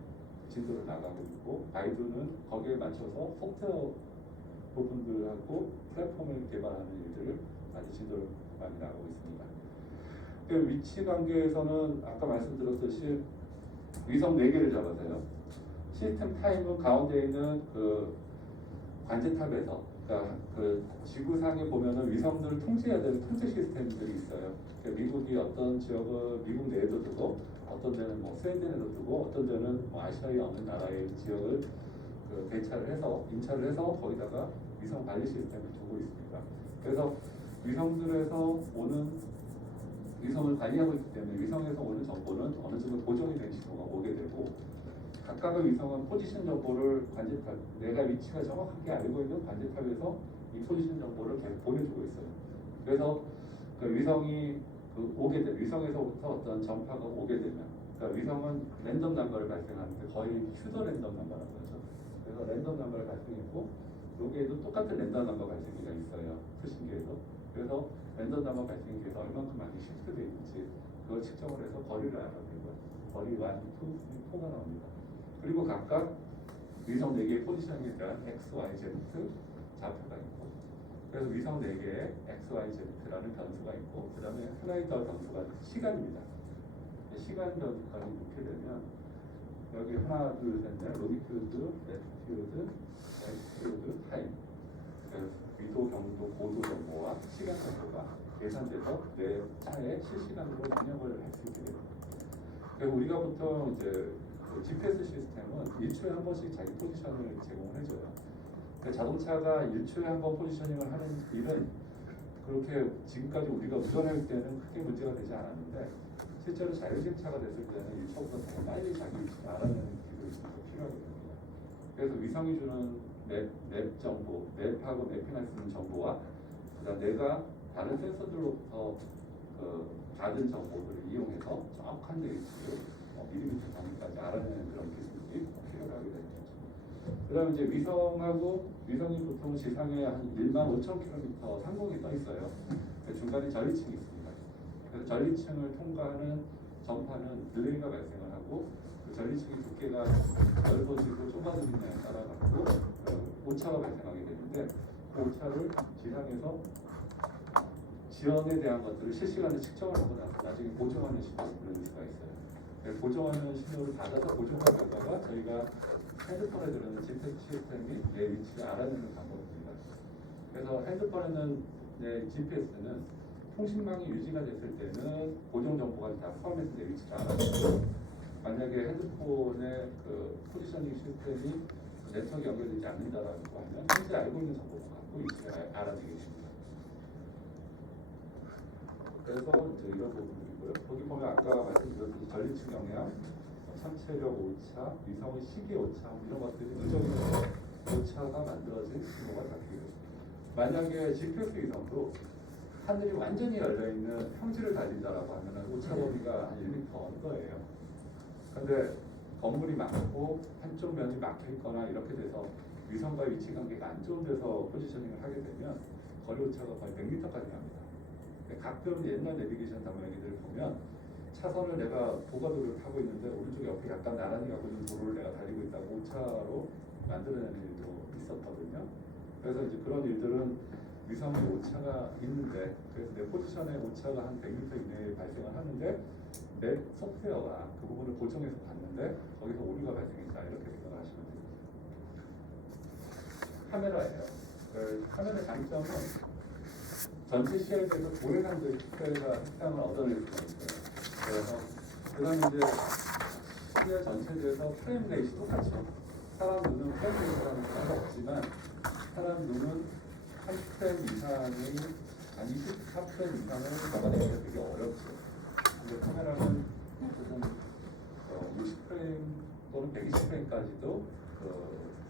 진도를 나가고 있고 바이두는 거기에 맞춰서 소프트웨어 부분들하고 플랫폼을 개발하는 일들을 아주 진도를 많이 나가고 있습니다. 그 위치 관계에서는 아까 말씀드렸듯이 위성 4개를 잡아서요. 시스템 타임은 가운데 있는 그 관제탑에서 그러니까 그 지구상에 보면은 위성들을 통제해야 되는 통제 시스템들이 있어요. 그러니까 미국이 어떤 지역을 미국 내에도 두고 어떤 데는 뭐 스웨덴에도 두고 어떤 데는 뭐 아시아의 어느 나라의 지역을 그 배차를 해서 임차를 해서 거기다가 위성 관리 시스템을 두고 있습니다. 그래서 위성들에서 오는 위성을 관리하고 있기 때문에 위성에서 오는 정보는 어느 정도 고정이 된 신호가 오게 되고 각각의 위성은 포지션 정보를 관제탑, 내가 위치가 정확하게 알고 있는 관제탑에서 이 포지션 정보를 계속 보내주고 있어요. 그래서 그 위성이 오게 되 위성에서부터 어떤 전파가 오게 되면 그러니까 위성은 랜덤 넘버를 발생하는데 거의 휴더 랜덤 넘버라고 하죠. 그래서 랜덤 넘버를 발생했고 여기에도 똑같은 랜덤 넘버 발생기가 있어요. 수신기에도. 그래서 랜덤 넘버 발생기에서 얼만큼 많이 시프트되어 있는지 그걸 측정을 해서 거리를 알아내고요. 거리 1, 2, 3, 4가 나옵니다. 그리고 각각 위성 4개의 포지션에 대한 X, Y, Z 좌표가 있고 그래서 위성 4개의 X, Y, Z라는 변수가 있고 그 다음에 하나의 더 변수가 시간입니다. 시간 변수까지 놓게 되면 여기 하나, 둘, 셋, 넷, 로디튜드, 레티튜드, 래티튜드, 타임 위도, 경도, 고도 정보와 시간 정보가 계산돼서 내 차에 실시간으로 입력을 할 수 있게 됩니다. 그래서 우리가 보통 이제 GPS 시스템은 1초에 한 번씩 자기 포지션을 제공을 해줘요. 자동차가 1초에 한 번 포지셔닝을 하는 일은 그렇게 지금까지 우리가 운전할 때는 크게 문제가 되지 않았는데 실제로 자율주행차가 됐을 때는 1초보다 더 빨리 자기 위치를 알아내는 기술이 필요하거든요. 그래서 위성이 주는 맵 정보, 맵하고 맵핑할 수 있는 정보와 그다음 내가 다른 센서들로부터 받은 정보들을 이용해서 정확한 내 위치를 밀리미터 단위까지 알아내는 그런 기술이 필요하게 되는 거죠. 그다음에 이제 위성이 보통 지상에 한 15,000km 상공에 떠 있어요. 중간에 전리층이 있습니다. 그래서 전리층을 통과하는 전파는 딜레이가 발생을 하고 그 전리층의 두께가 넓어지고 좁아지느냐에 따라 갖고 오차가 발생하게 되는데 그 오차를 지상에서 지연에 대한 것들을 실시간에 측정을 하고 나중에 보정하는 신호를 보내줄 수가 있어요. 보정하는 신호를 받아서 보정한 결과가 저희가 핸드폰에 들어있는 GPS 시스템이 내 위치를 알아내는 방법입니다. 그래서 핸드폰에는 내 GPS는 통신망이 유지가 됐을 때는 고정 정보가 다 포함해서 내 위치를 알아내고 만약에 핸드폰의 그 포지셔닝 시스템이 네트워크 연결되지 않는다라고 하면 현재 알고 있는 정보만 갖고 위치를 알아내게 됩니다. 그래서 이제 이런 부분들이고요. 거기 보면 아까 말씀드렸듯이 전리층 영향, 천체력 오차, 위성의 시계 오차 이런 것들이 누적이 오차가 만들어진 신호가 잡히게 됩니다. 만약에 GPS 위성도 하늘이 완전히 열려 있는 평지를 달린다라고 하면 오차 범위가 한 1m 언더예요. 근데 건물이 많고 한쪽 면이 막혀 있거나 이렇게 돼서 위성과 위치 관계가 안 좋은 데서 포지셔닝을 하게 되면 거리 오차가 거의 100m까지 갑니다. 가끔 옛날 내비게이션 담화기들을 보면 차선을 내가 고가도로를 타고 있는데 오른쪽 옆에 약간 나란히 가고 있는 도로를 내가 달리고 있다고 오차로 만들어내는 일도 있었거든요. 그래서 이제 그런 일들은 위성의 오차가 있는데 그래서 내 포지션의 오차가 한 100m 이내에 발생을 하는데 내 소프트웨어가 그 부분을 고정해서 봤는데 거기서 오류가 발생했다 이렇게 생각하시면 됩니다. 카메라예요. 카메라의 장점은 전체 시야에 대해서 고해상도의 피크가 핵상을 얻어낼 수가 있어요. 그래서 그다음에 이제 시야 전체에 대해서 프레임 레이스 똑같죠. 사람 눈은 프레임 레이스라는 게 없지만 사람 눈은 한 프레임 이상이 한 24프레임 이상을 잡아내기가 되게 어렵죠. 근데 카메라는 보통 60프레임 또는 120프레임까지도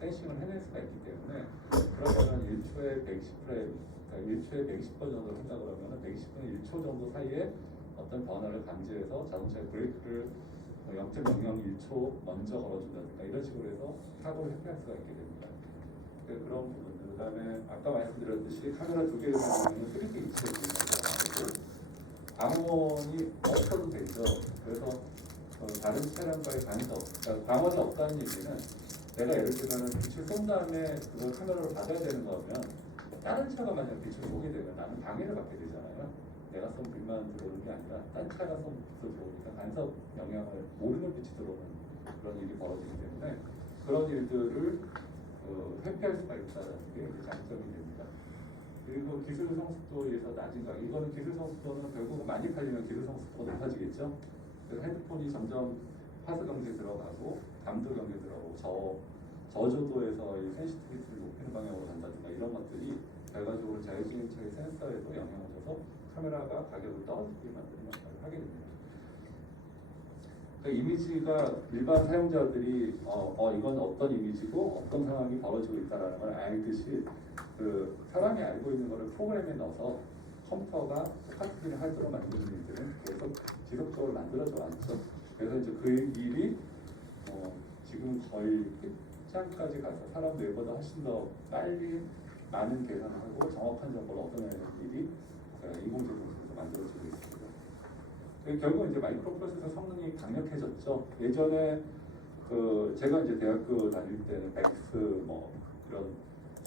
센싱을 해낼 수가 있기 때문에 그러면 1초에 110프레임 1초에 120번 정도를 한다 그러면 120분 1초 정도 사이에 어떤 변화를 감지해서 자동차의 브레이크를 0.001초 먼저 걸어준다든가 이런 식으로 해서 사고를 회피할 수가 있게 됩니다. 그런 부분들. 그다음에 아까 말씀드렸듯이 카메라 두 개를 사용하면 3D 위치를 보는 방원이 없어도 되죠. 그래서 다른 차량과의 간섭, 그러니까 방원이 없다는 얘기는 내가 예를 들면 빛을 쏜 다음에 그걸 카메라로 받아야 되는 거면 다른 차가 만약 빛을 쏘게 되면 나는 방해를 받게 되잖아요. 내가 쏜 빛만 들어오는 게 아니라 다른 차가 쏜 빛도 들어오니까 간섭 영향을 모르는 빛이 들어오는 그런 일이 벌어지기 때문에 그런 일들을 회피할 수가 있다는 게 장점이 됩니다. 그리고 기술 성숙도에서 낮은 가격. 이거는 기술 성숙도는 결국 많이 팔리면 기술 성숙도가 높아지겠죠. 그래서 핸드폰이 점점 화수 경제에 들어가고 감도 경제에 들어가고 저조도에서 이 센시티비티를 높이는 방향으로 간다든가 이런 것들이 결과적으로 자율주행차의 센서에도 영향을 줘서 카메라가 가격을 떨어지게 만드는 역할을 하게 됩니다. 그 이미지가 일반 사용자들이 이건 어떤 이미지고 어떤 상황이 벌어지고 있다는 걸 알듯이 그 사람이 알고 있는 것을 프로그램에 넣어서 컴퓨터가 똑같은 일을 하도록 만드는 일들은 계속 지속적으로 만들어져 왔죠. 그래서 이제 그 일이 지금 거의 끝장까지 가서 사람 뇌보다 훨씬 더 빨리 많은 계산을 하고 정확한 정보를 얻어내는 일이 인공지능에서 만들어지고 있습니다. 결국 이제 마이크로 프로세서 성능이 강력해졌죠. 예전에 제가 이제 대학교 다닐 때는 백스 이런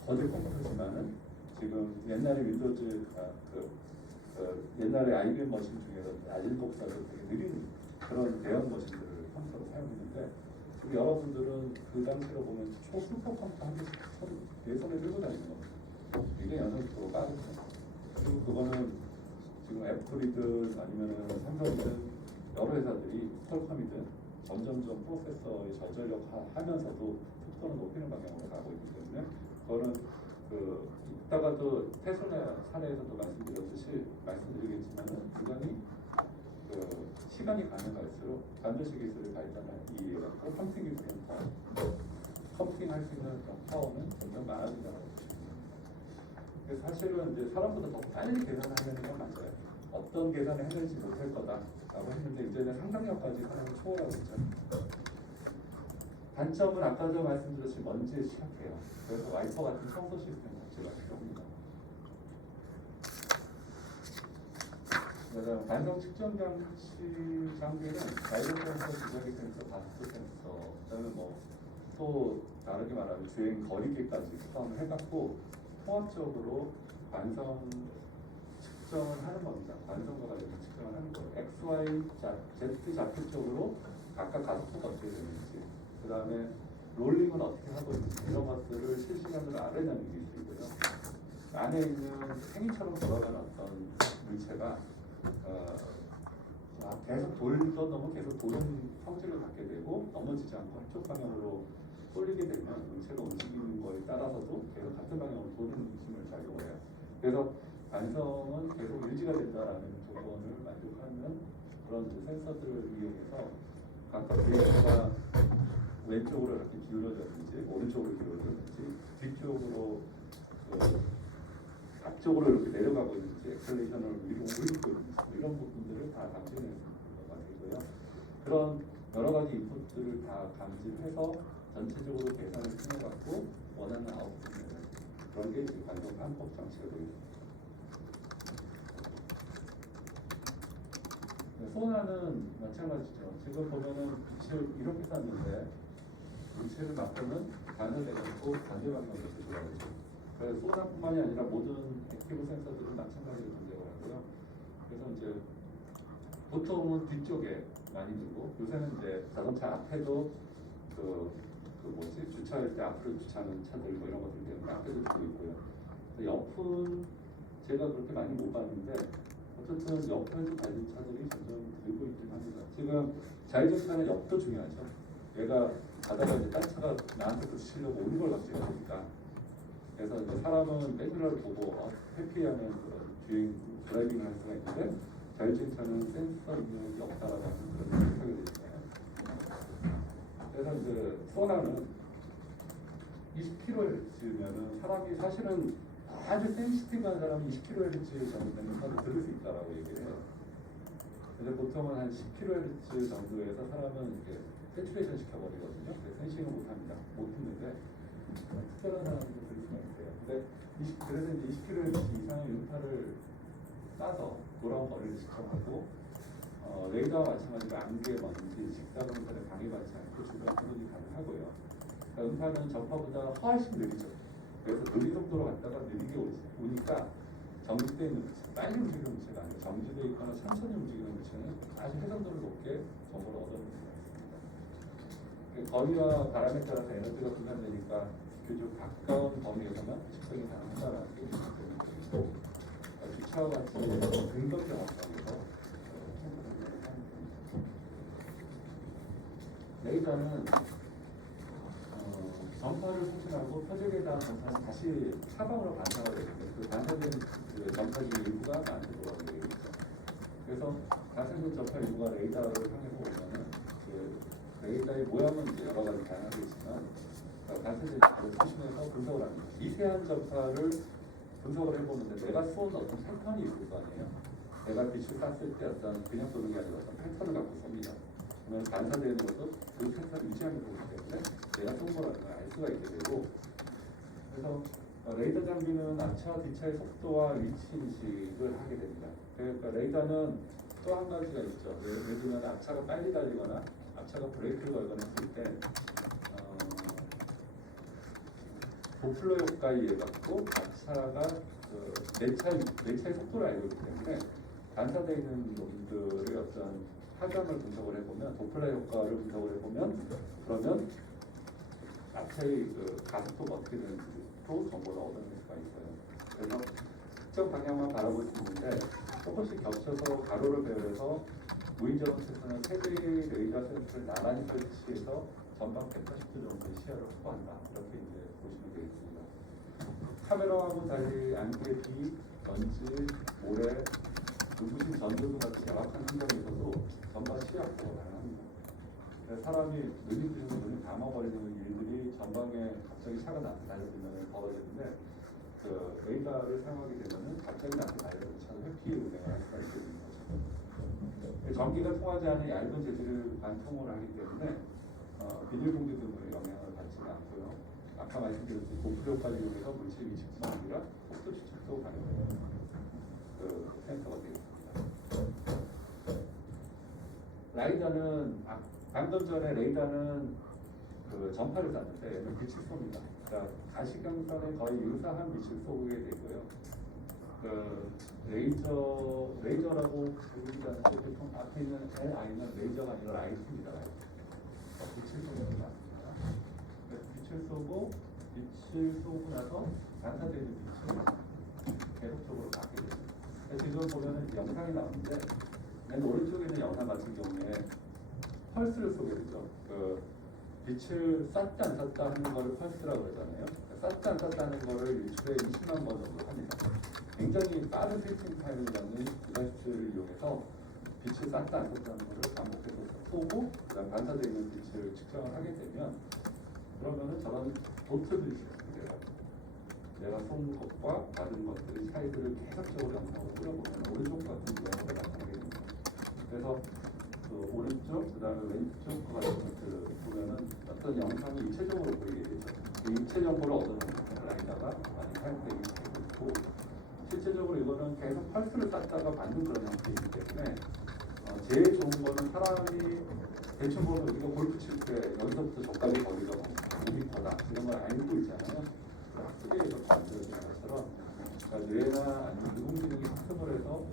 거대 컴퓨터지만은 지금 옛날에 윈도우즈 옛날에 IBM 머신 중에서 아질복사도 되게 느린 그런 대형 머신들을 컴퓨터로 사용했는데 지금 여러분들은 그 당시로 보면 초슈퍼 컴퓨터 한 개씩 내 손에 들고 다니는 겁니다. 이게 연속도로 빠르죠. 그리고 그거는 지금 애플이든 아니면은 삼성이든 여러 회사들이 퀄컴이든 점점점 프로세서의 저전력 하면서도 속도는 높이는 방향으로 가고 있기 때문에 그거는 이따가 아까도 테슬라 사례에서도 말씀드리겠지만은 기관이 그 시간이 가면 갈수록 반도체 기술을 발전할 이해갖고 컴퓨팅 기술은 컴퓨팅 할 수 있는 파워는 점점 많아진다고 보시면 그래서 사실은 이제 사람보다 더 빨리 계산하려는 건 맞아요. 어떤 계산을 해내지 못할 거다라고 했는데 이제는 상상력까지 사람을 초월하고 있죠. 단점은 아까도 말씀드렸듯이 먼지에 취약해요. 그래서 와이퍼 같은 청소 시스템 자체가 필요합니다. 반성 측정장 탑시 장비는 자이로 센서, 기저귀 센서, 가속도 센서, 그다음에 또 다르게 말하면 주행 거리계까지 포함을 해갖고 통합적으로 반성 측정을 하는 겁니다. 반성과 관련된 측정을 하는 거예요. X, Y, Z 좌표적으로 각각 가속도가 어떻게 되는지, 그 다음에 롤링은 어떻게 하고 있는지 이런 것들을 실시간으로 알아내는 기술이고요. 안에 있는 행위처럼 돌아가는 어떤 물체가 계속 돌던 놈은 계속 도는 성질을 갖게 되고 넘어지지 않고 한쪽 방향으로 쏠리게 되면 물체가 움직이는 거에 따라서도 계속 같은 방향으로 도는 힘을 작용해요. 그래서 반성은 계속 유지가 된다라는 조건을 만족하는 그런 센서들을 이용해서 각각 데이터가 왼쪽으로 이렇게 기울어졌는지 오른쪽으로 기울어졌는지 뒤쪽으로 앞쪽으로 이렇게 내려가고 있는지 엑셀레이션을 위로 올리고 있는지 이런 부분들을 다 감지해낼 수 있는 거가 되고요. 그런 여러 가지 인풋들을 다 감지해서 전체적으로 계산을 통해갖고 원하는 아웃풋을 내는 그런 게 이제 반성 판법 장치가 되겠습니다. 소나는 마찬가지죠. 지금 보면은 빛을 이렇게 쐈는데 물체를 맞으면 반사돼가지고 반대 방향으로 돌아가죠. 그래서 소나뿐만이 아니라 모든 액티브 센서들은 마찬가지로 존재를 하고요. 그래서 이제 보통은 뒤쪽에 많이 두고 요새는 이제 자동차 앞에도 주차할 때 앞으로 주차하는 차들 뭐 이런 것들 때문에 앞에도 두고 있고요. 옆은 제가 그렇게 많이 못 봤는데 어쨌든 옆에도 달린 차들이 점점 늘고 있긴 합니다. 지금 자율주행차는 옆도 중요하죠. 얘가 가다가 이제 딴 차가 나한테 부딪히려고 오는 걸 감지가 되니까. 그래서 이제 사람은 매뉴얼을 보고 회피하는 그런 주행 드라이빙을 할 수가 있는데 자율주행차는 센서 능력이 없다라고 하는 그런 생각이 되잖아요. 그래서 이제 소나는 20kHz면은 사람이 사실은 아주 센시티브한 사람이 20kHz 정도 되는 소리 들을 수 있다라고 얘기를 해요. 근데 보통은 한 10kHz 정도에서 사람은 이렇게 세츄레이션 시켜버리거든요. 그래서 센싱을 못합니다. 못 듣는데 특별한 사람도 들을 수가 있어요. 근데 그래서 이제 20kHz 이상의 음파를 따서 돌아온 거리를 측정하고 레이더와 마찬가지로 안개, 먼지, 직사광선에 방해받지 않고 주변 구분이 가능하고요. 그러니까 음파는 전파보다 훨씬 느리죠. 그래서 느린 속도로 갔다가 느리게 오니까 정지되어 있는 물체, 빨리 움직이는 물체가 아니라 정지되어 있거나 천천히 움직이는 물체는 아주 해상도를 높게 정보를 얻어낼 수가 있습니다. 거리와 바람에 따라서 에너지가 분산되니까 비교적 가까운 범위에서만 측정이 가능하다는 게 있고 주차와 같이 근거리 정확성에서 레이더는 전파를 송출하고 표적에 대한 전파는 다시 사방으로 반사가 되는데 그 반사된 그 전파기 일부가 나한테 돌아오게 되어 있죠. 그래서 가상적 전파 일부가 레이더를 향해서 오면은 그 레이더의 모양은 이제 여러 가지 다양하게 있지만 반사된 전파를 수신해서 분석을 합니다. 미세한 전파를 분석을 해보는데 내가 쏜 어떤 패턴이 있을 거 아니에요. 내가 빛을 쐈을 때 어떤 그냥 쏘는 게 아니라 어떤 패턴을 갖고 쏩니다. 그러면 반사되는 것도 그 패턴을 유지하는 거기 때문에 내가 쏜 거라는 걸 알 수가 있게 되고 그래서 레이더 장비는 앞차와 뒤차의 속도와 위치 인식을 하게 됩니다. 그러니까 레이더는 또 한 가지가 있죠. 예를 들면 앞차가 빨리 달리거나 앞차가 브레이크를 걸거나 했을 때 도플러 효과에 의해 갖고 앞차가 내 차의 속도를 알고 있기 때문에 반사되어 있는 놈들의 어떤 파장을 분석을 해보면 도플러 효과를 분석을 해보면 그러면 앞차의 그 가속도가 어떻게 되는지도 정보를 얻어낼 수가 있어요. 그래서 특정 방향만 바라볼 수 있는데 조금씩 겹쳐서 가로를 배열해서 무인자동 센서는 3개의 레이더 센서를 나란히 설치해서 전방 180도 정도의 시야를 확보한다. 이렇게 이제 보시면 되겠습니다. 카메라하고 달리 안개, 비, 먼지, 모래, 눈부신 전조등 같은 열악한 환경에서도 전반 취약하고 다양합니다. 사람이 눈이 부셔서 눈이 감아버리는 일들이 전방에 갑자기 차가 날려들면 벌어지는데 그 레이더를 사용하게 되면은 갑자기 나한테 날려드는 차를 회피 운행을 할 수가 있게 되는 거죠. 전기가 통하지 않은 얇은 재질을 반통을 하기 때문에 비닐봉지 등으로 영향을 받지는 않고요. 아까 말씀드렸듯이 고프 효과를 이용해서 물질 위치뿐만 아니라 속도 추측도 가능해요. 그 센서가 되겠습니다. 라이더는 방금 전에 레이더는 그 전파를 쐈는데 얘는 빛을 쏩니다. 그러니까 가시경선에 거의 유사한 빛을 쏘게 되고요. 그 레이저라고 부르지 않고 보통 앞에 있는 LI는 레이저가 아니라 라이트입니다. 빛을 쏘는 게 맞습니다. 빛을 쏘고 나서 반사되는 빛이 계속적으로 받게 됩니다. 지금 보면은 영상이 나오는데 맨 오른쪽에 있는 영상 같은 경우에 펄스를 쏘게 되죠. 그 빛을 쐈다 안 쐈다 하는 거를 펄스라고 그러잖아요. 쐈다 안 쐈다 하는 거를 일주일에 20만 번 정도 합니다. 굉장히 빠른 세팅 타임을 갖는 디바이스를 이용해서 빛을 쐈다 안 쐈다 하는 거를 반복해서 쏘고 그다음 반사되는 빛을 측정을 하게 되면 그러면은 저런 도트들이 있어요. 내가 쏜 것과 받은 것들의 차이들을 계속적으로 영상으로 뿌려보면 오른쪽 같은 경우가 나타나게 됩니다. 그래서 그 오른쪽, 그 다음에 왼쪽 같은 것들을 보면은 어떤 영상이 입체적으로 보이게 되죠. 그 입체 정보를 얻어내는 라이다가 많이 사용되게 되고 있고, 실제적으로 이거는 계속 펄스를 쐈다가 받는 그런 형태이기 때문에 제일 좋은 거는 사람이 대충 보면 우리가 골프 칠 때 여기서부터 저까지 거리가 5m다 이런 걸 알고 있잖아요. 학습에서 만들어진 것처럼 그러니까 뇌나 아니면 인공지능이 학습을 해서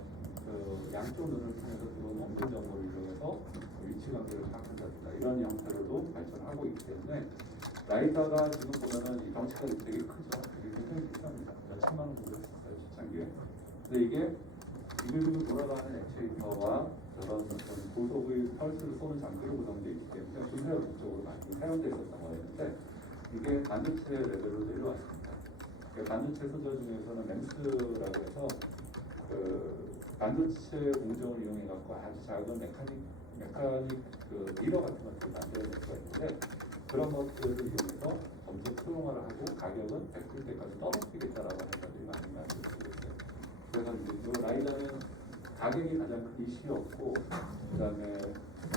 그 양쪽 눈을 통해서 들어온 원본 정보를 이용해서 위치 관계를 파악한다든가 이런 형태로도 발전하고 있기 때문에 라이더가 지금 보면은 이 덩치가 되게 크죠. 이게 굉장히 비쌉니다. 몇 천만 원 정도 있어요, 초창기에. 근데 이게 지금 돌아가는 액체이터와 저런 어떤 고속의 펄스를 쏘는 장비로 구성되어 있기 때문에 군사용 목적으로 많이 사용되어 있었던 거였는데 이게 반도체 레벨로 내려왔습니다. 반도체 소재 중에서는 램스라고 해서 그 반도체 공정을 이용해 갖고 아주 작은 메카닉 그 미러 같은 것들을 만들어낼 수가 있는데 그런 것들을 이용해서 점점 수용화를 하고 가격은 100불 때까지 떨어뜨리겠다라고 하는 사람들이 많이 만들어지고 있어요. 그래서 이제 이 라이더는 가격이 가장 큰 이슈였고 그다음에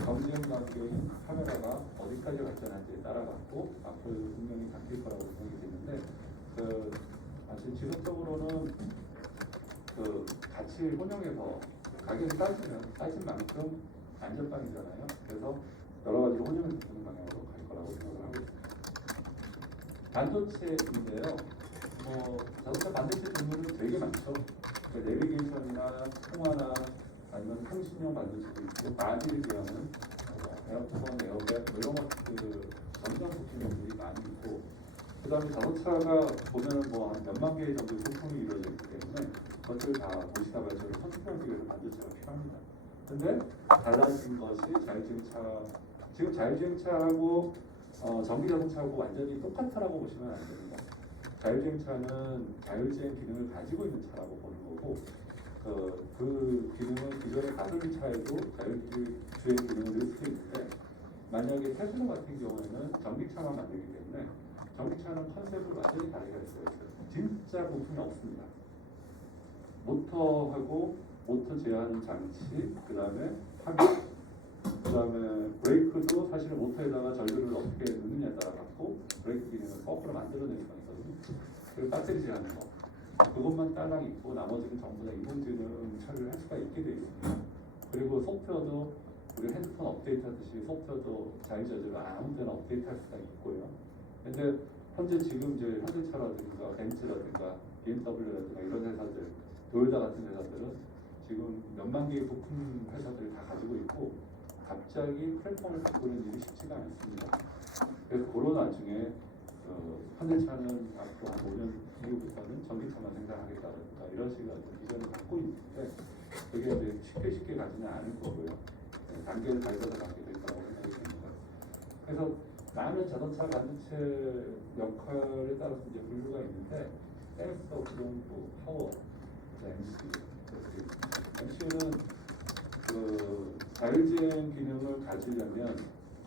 경쟁 관계인 카메라가 어디까지 발전할지에 따라갔고 앞으로 분명히 바뀔 거라고 생각이 되는데 그 사실 지속적으로는 그 같이 혼용해서 가격이 싸진 만큼 안전빵이잖아요. 그래서 여러 가지 혼용해서 쓰는 방향으로 갈 거라고 생각을 하고 있습니다. 반도체인데요. 자동차 반도체 종류는 되게 많죠. 그러니까 내비게이션이나 통화나 아니면 통신용 반도체도 있고 바디를 대하는 에어컨, 에어백 이런 것들 전장 부품들이 많이 있고 그 다음에 자동차가 보면 뭐 한 몇만 개 정도의 부품이 이루어져 있기 때문에 그것을 다 도시화 발전을 선택하기 위해서 반도체가 필요합니다. 근데 달라진 것이 자율주행차, 지금 자율주행차하고 전기자동차하고 완전히 똑같다라고 보시면 안 됩니다. 자율주행차는 자율주행 기능을 가지고 있는 차라고 보는 거고 그 기능은 기존의 가솔린 차에도 자율주행 기능을 넣을 수 있는데 만약에 테슬라 같은 경우에는 전기차만 만들기 때문에 전기차는 컨셉을 완전히 다르게 할 수가 있어요. 진짜 부품이 없습니다. 모터하고 모터 제한 장치, 그 다음에 합의, 그 다음에 브레이크도 사실 모터에다가 전류를 어떻게 넣느냐에 따라 갖고 브레이크 기능을 거꾸로 만들어낼 수가 있거든요. 그리고 배터리 제한인 거. 그것만 따랑 있고 나머지는 전부 다 인공지능 처리를 할 수가 있게 되어 있습니다. 그리고 소프트웨어도 우리 핸드폰 업데이트하듯이 소프트웨어도 자유자재로 아무 데나 업데이트할 수가 있고요. 근데 현재 지금 이제 현대차라든가 벤츠라든가 BMW라든가 이런 회사들, 도요타 같은 회사들은 지금 몇만 개의 부품 회사들이 다 가지고 있고 갑자기 플랫폼을 바꾸는 일이 쉽지가 않습니다. 그래서 그런 와중에 현대차는 앞으로 한 5년 이후부터는 전기차만 생산하겠다든가 이런 식의 어떤 비전을 갖고 있는데 그게 이제 쉽게 가지는 않을 거고요. 단계를 밟아서 가게 될 거라고 생각이 됩니다. 그래서 많은 자동차 반도체 역할에 따라서 이제 분류가 있는데 센서, 구동부, 파워, MCU는 그 자율주행 기능을 가지려면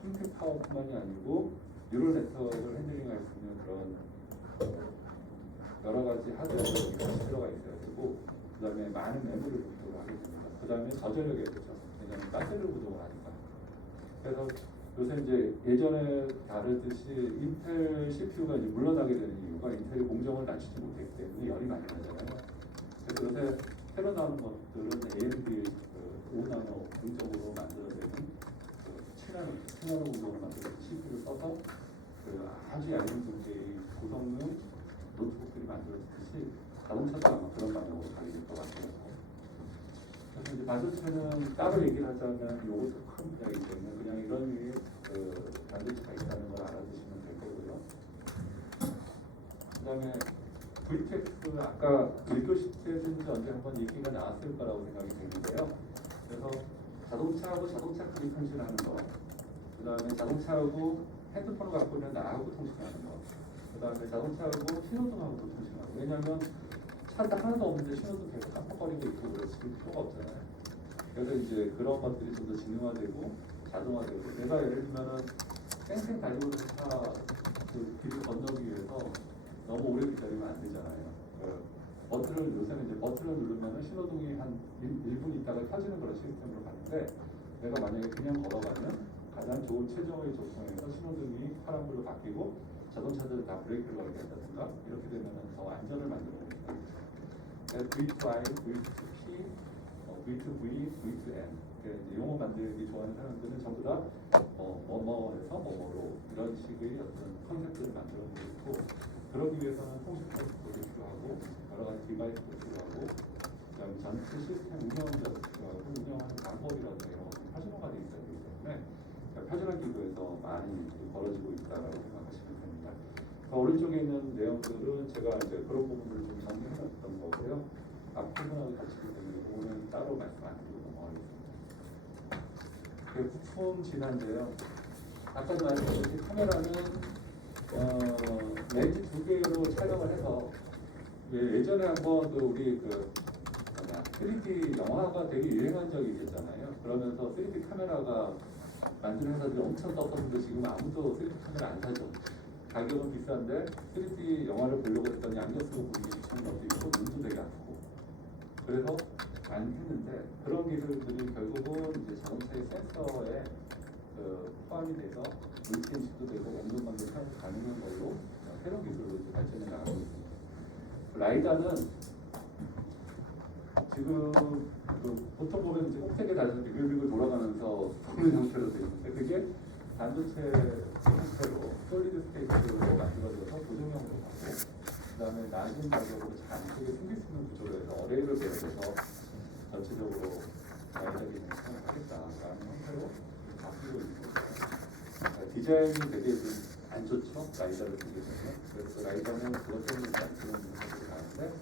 컴퓨터 파워뿐만이 아니고 뉴럴 네트워크를 핸들링할 수 있는 그런 여러 가지 하드웨어가 들어가 있어야 되고, 그 다음에 많은 메모리를 구동을 하게 됩니다. 그 다음에 저전력이 있죠. 왜냐하면 배터리를 구동을 하니까. 그래서 요새 이제 예전에 다르듯이 인텔 CPU가 이제 물러나게 되는 이유가 인텔이 공정을 낮추지 못했기 때문에 열이 많이 나잖아요. 그래서 요새 새로 나오는 것들은 AMD 5나노 공정으로 만들어내는 7나노 공정으로 만드는 CPU를 써서 그 아주 얇은 두께의 고성능 노트북들이 만들어지듯이 자동차도 아마 그런 방향으로 가게 될 것 같아요. 그래서 이제 반도체는 따로 얘기를 하자면 이것도 큰 분야이기 때문에 그냥 이런 위에 그 반도체가 있다는 걸 알아두시면 될 거고요. 그 다음에 VTX 아까 1교시 때든지 언제 한번 얘기가 나왔을 거라고 생각이 되는데요. 그래서 자동차하고 자동차 크기 통신하는 거, 그 다음에 자동차하고 핸드폰을 갖고 있는 나하고 통신하는 거, 그 다음에 자동차하고 신호등하고 통신하는 거. 왜냐하면 차가 하나도 없는데 신호등 계속 깜빡거리고 있고 그럴 필요가 없잖아요. 그래서 이제 그런 것들이 좀 더 지능화되고 자동화되고, 내가 예를 들면은 쌩쌩 달리고 있는 차그 길을 건너기 위해서 너무 오래 기다리면 안 되잖아요. 버튼을 요새는 이제 버튼을 누르면은 신호등이 한 1분 있다가 켜지는 그런 시스템으로 가는데, 내가 만약에 그냥 걸어가면 가장 좋은 최적의 조건에서 신호등이 파란불로 바뀌고 자동차들은 다 브레이크를 걸게 한다든가 이렇게 되면은 더 안전을 만들어냅니다. V2I, V2P, V2V, V2N 이제 용어 만들기 좋아하는 사람들은 전부 다 뭐뭐에서 뭐뭐로 이런 식의 어떤 컨셉들을 만들어내고 있고, 그러기 위해서는 통신법도 필요하고 여러 가지 디바이스도 필요하고, 그다음에 전체 시스템 운영자도 필요하고 운영하는 방법이라든가 이런 것들이 표준화가 되어 있어야 되기 때문에 표준화 기구에서 많이 벌어지고 있다고 생각하시면 됩니다. 오른쪽에 있는 내용들은 제가 이제 그런 부분들을 좀 정리해놨던 거고요. 앞부분하고 같이 그 부분은 따로 말씀 안 드리고 넘어가겠습니다. 부품 진화인데요. 아까도 말씀드렸듯이 카메라는 렌즈 2개로 촬영을 해서 예전에 한번 우리 3D 영화가 되게 유행한 적이 있었잖아요. 그러면서 3D 카메라가 만드는 회사들이 엄청 떴었는데 지금 아무도 3D 카메라 안 사죠. 가격은 비싼데 3D 영화를 보려고 했더니 안경 쓰고 보기 귀찮은 것도 있고 눈도 되게 아프고, 그래서 안 했는데 그런 기술들이 결국은 이제 자동차의 센서에 포함이 돼서 물스캔식도 되고 원근방도 사용 가능한 걸로 새로운 기술로 이제 발전해 나가고 있습니다. 라이다는 지금 보통 보면 이제 꼭대기에 달려서 비글비글 돌아가면서 보는 형태로 되어 있는데, 그게 반도체 형태로 솔리드 스테이트로 만들어져서 고정형으로 가고, 그 다음에 낮은 가격으로 잘 크게 숨길 수 있는 구조로 해서 어레이를 배열해서 전체적으로 라이다 기능을 사용하겠다라는 형태로 바뀌고 있는 거예요. 디자인이 되게 좀 안 좋죠, 라이다를 쓰게 되면. 그래서 라이다는 그것 때문에 안 쓰는 분들이 많은데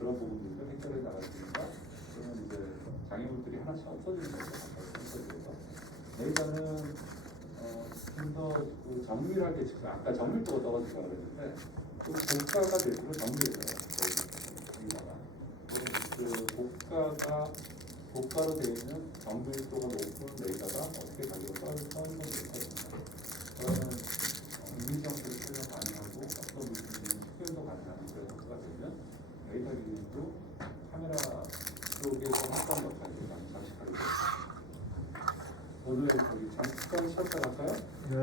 그런 부분들도 해결해 나가니까 그러면 이제 장애물들이 하나씩 없어지는 거죠. 레이더는 좀 더 정밀하게, 지금 아까 정밀도가 떨어지다고 그랬는데 좀 고가가 될수록 정밀해져요. 그 고가로 되어 있는 정밀도가 높은 레이더가 어떻게 가격을 떨어지는 것입니다. 그러면 이미지 형태로 촬영 가능하고 어떤 물질은 식별도 가능한 그런 형태가 되면 레이더 기능도 카메라 쪽에서 합성 역할을 많이 장식하게 됩니다. 오늘 잠깐 쉬었다 갈까요? 네.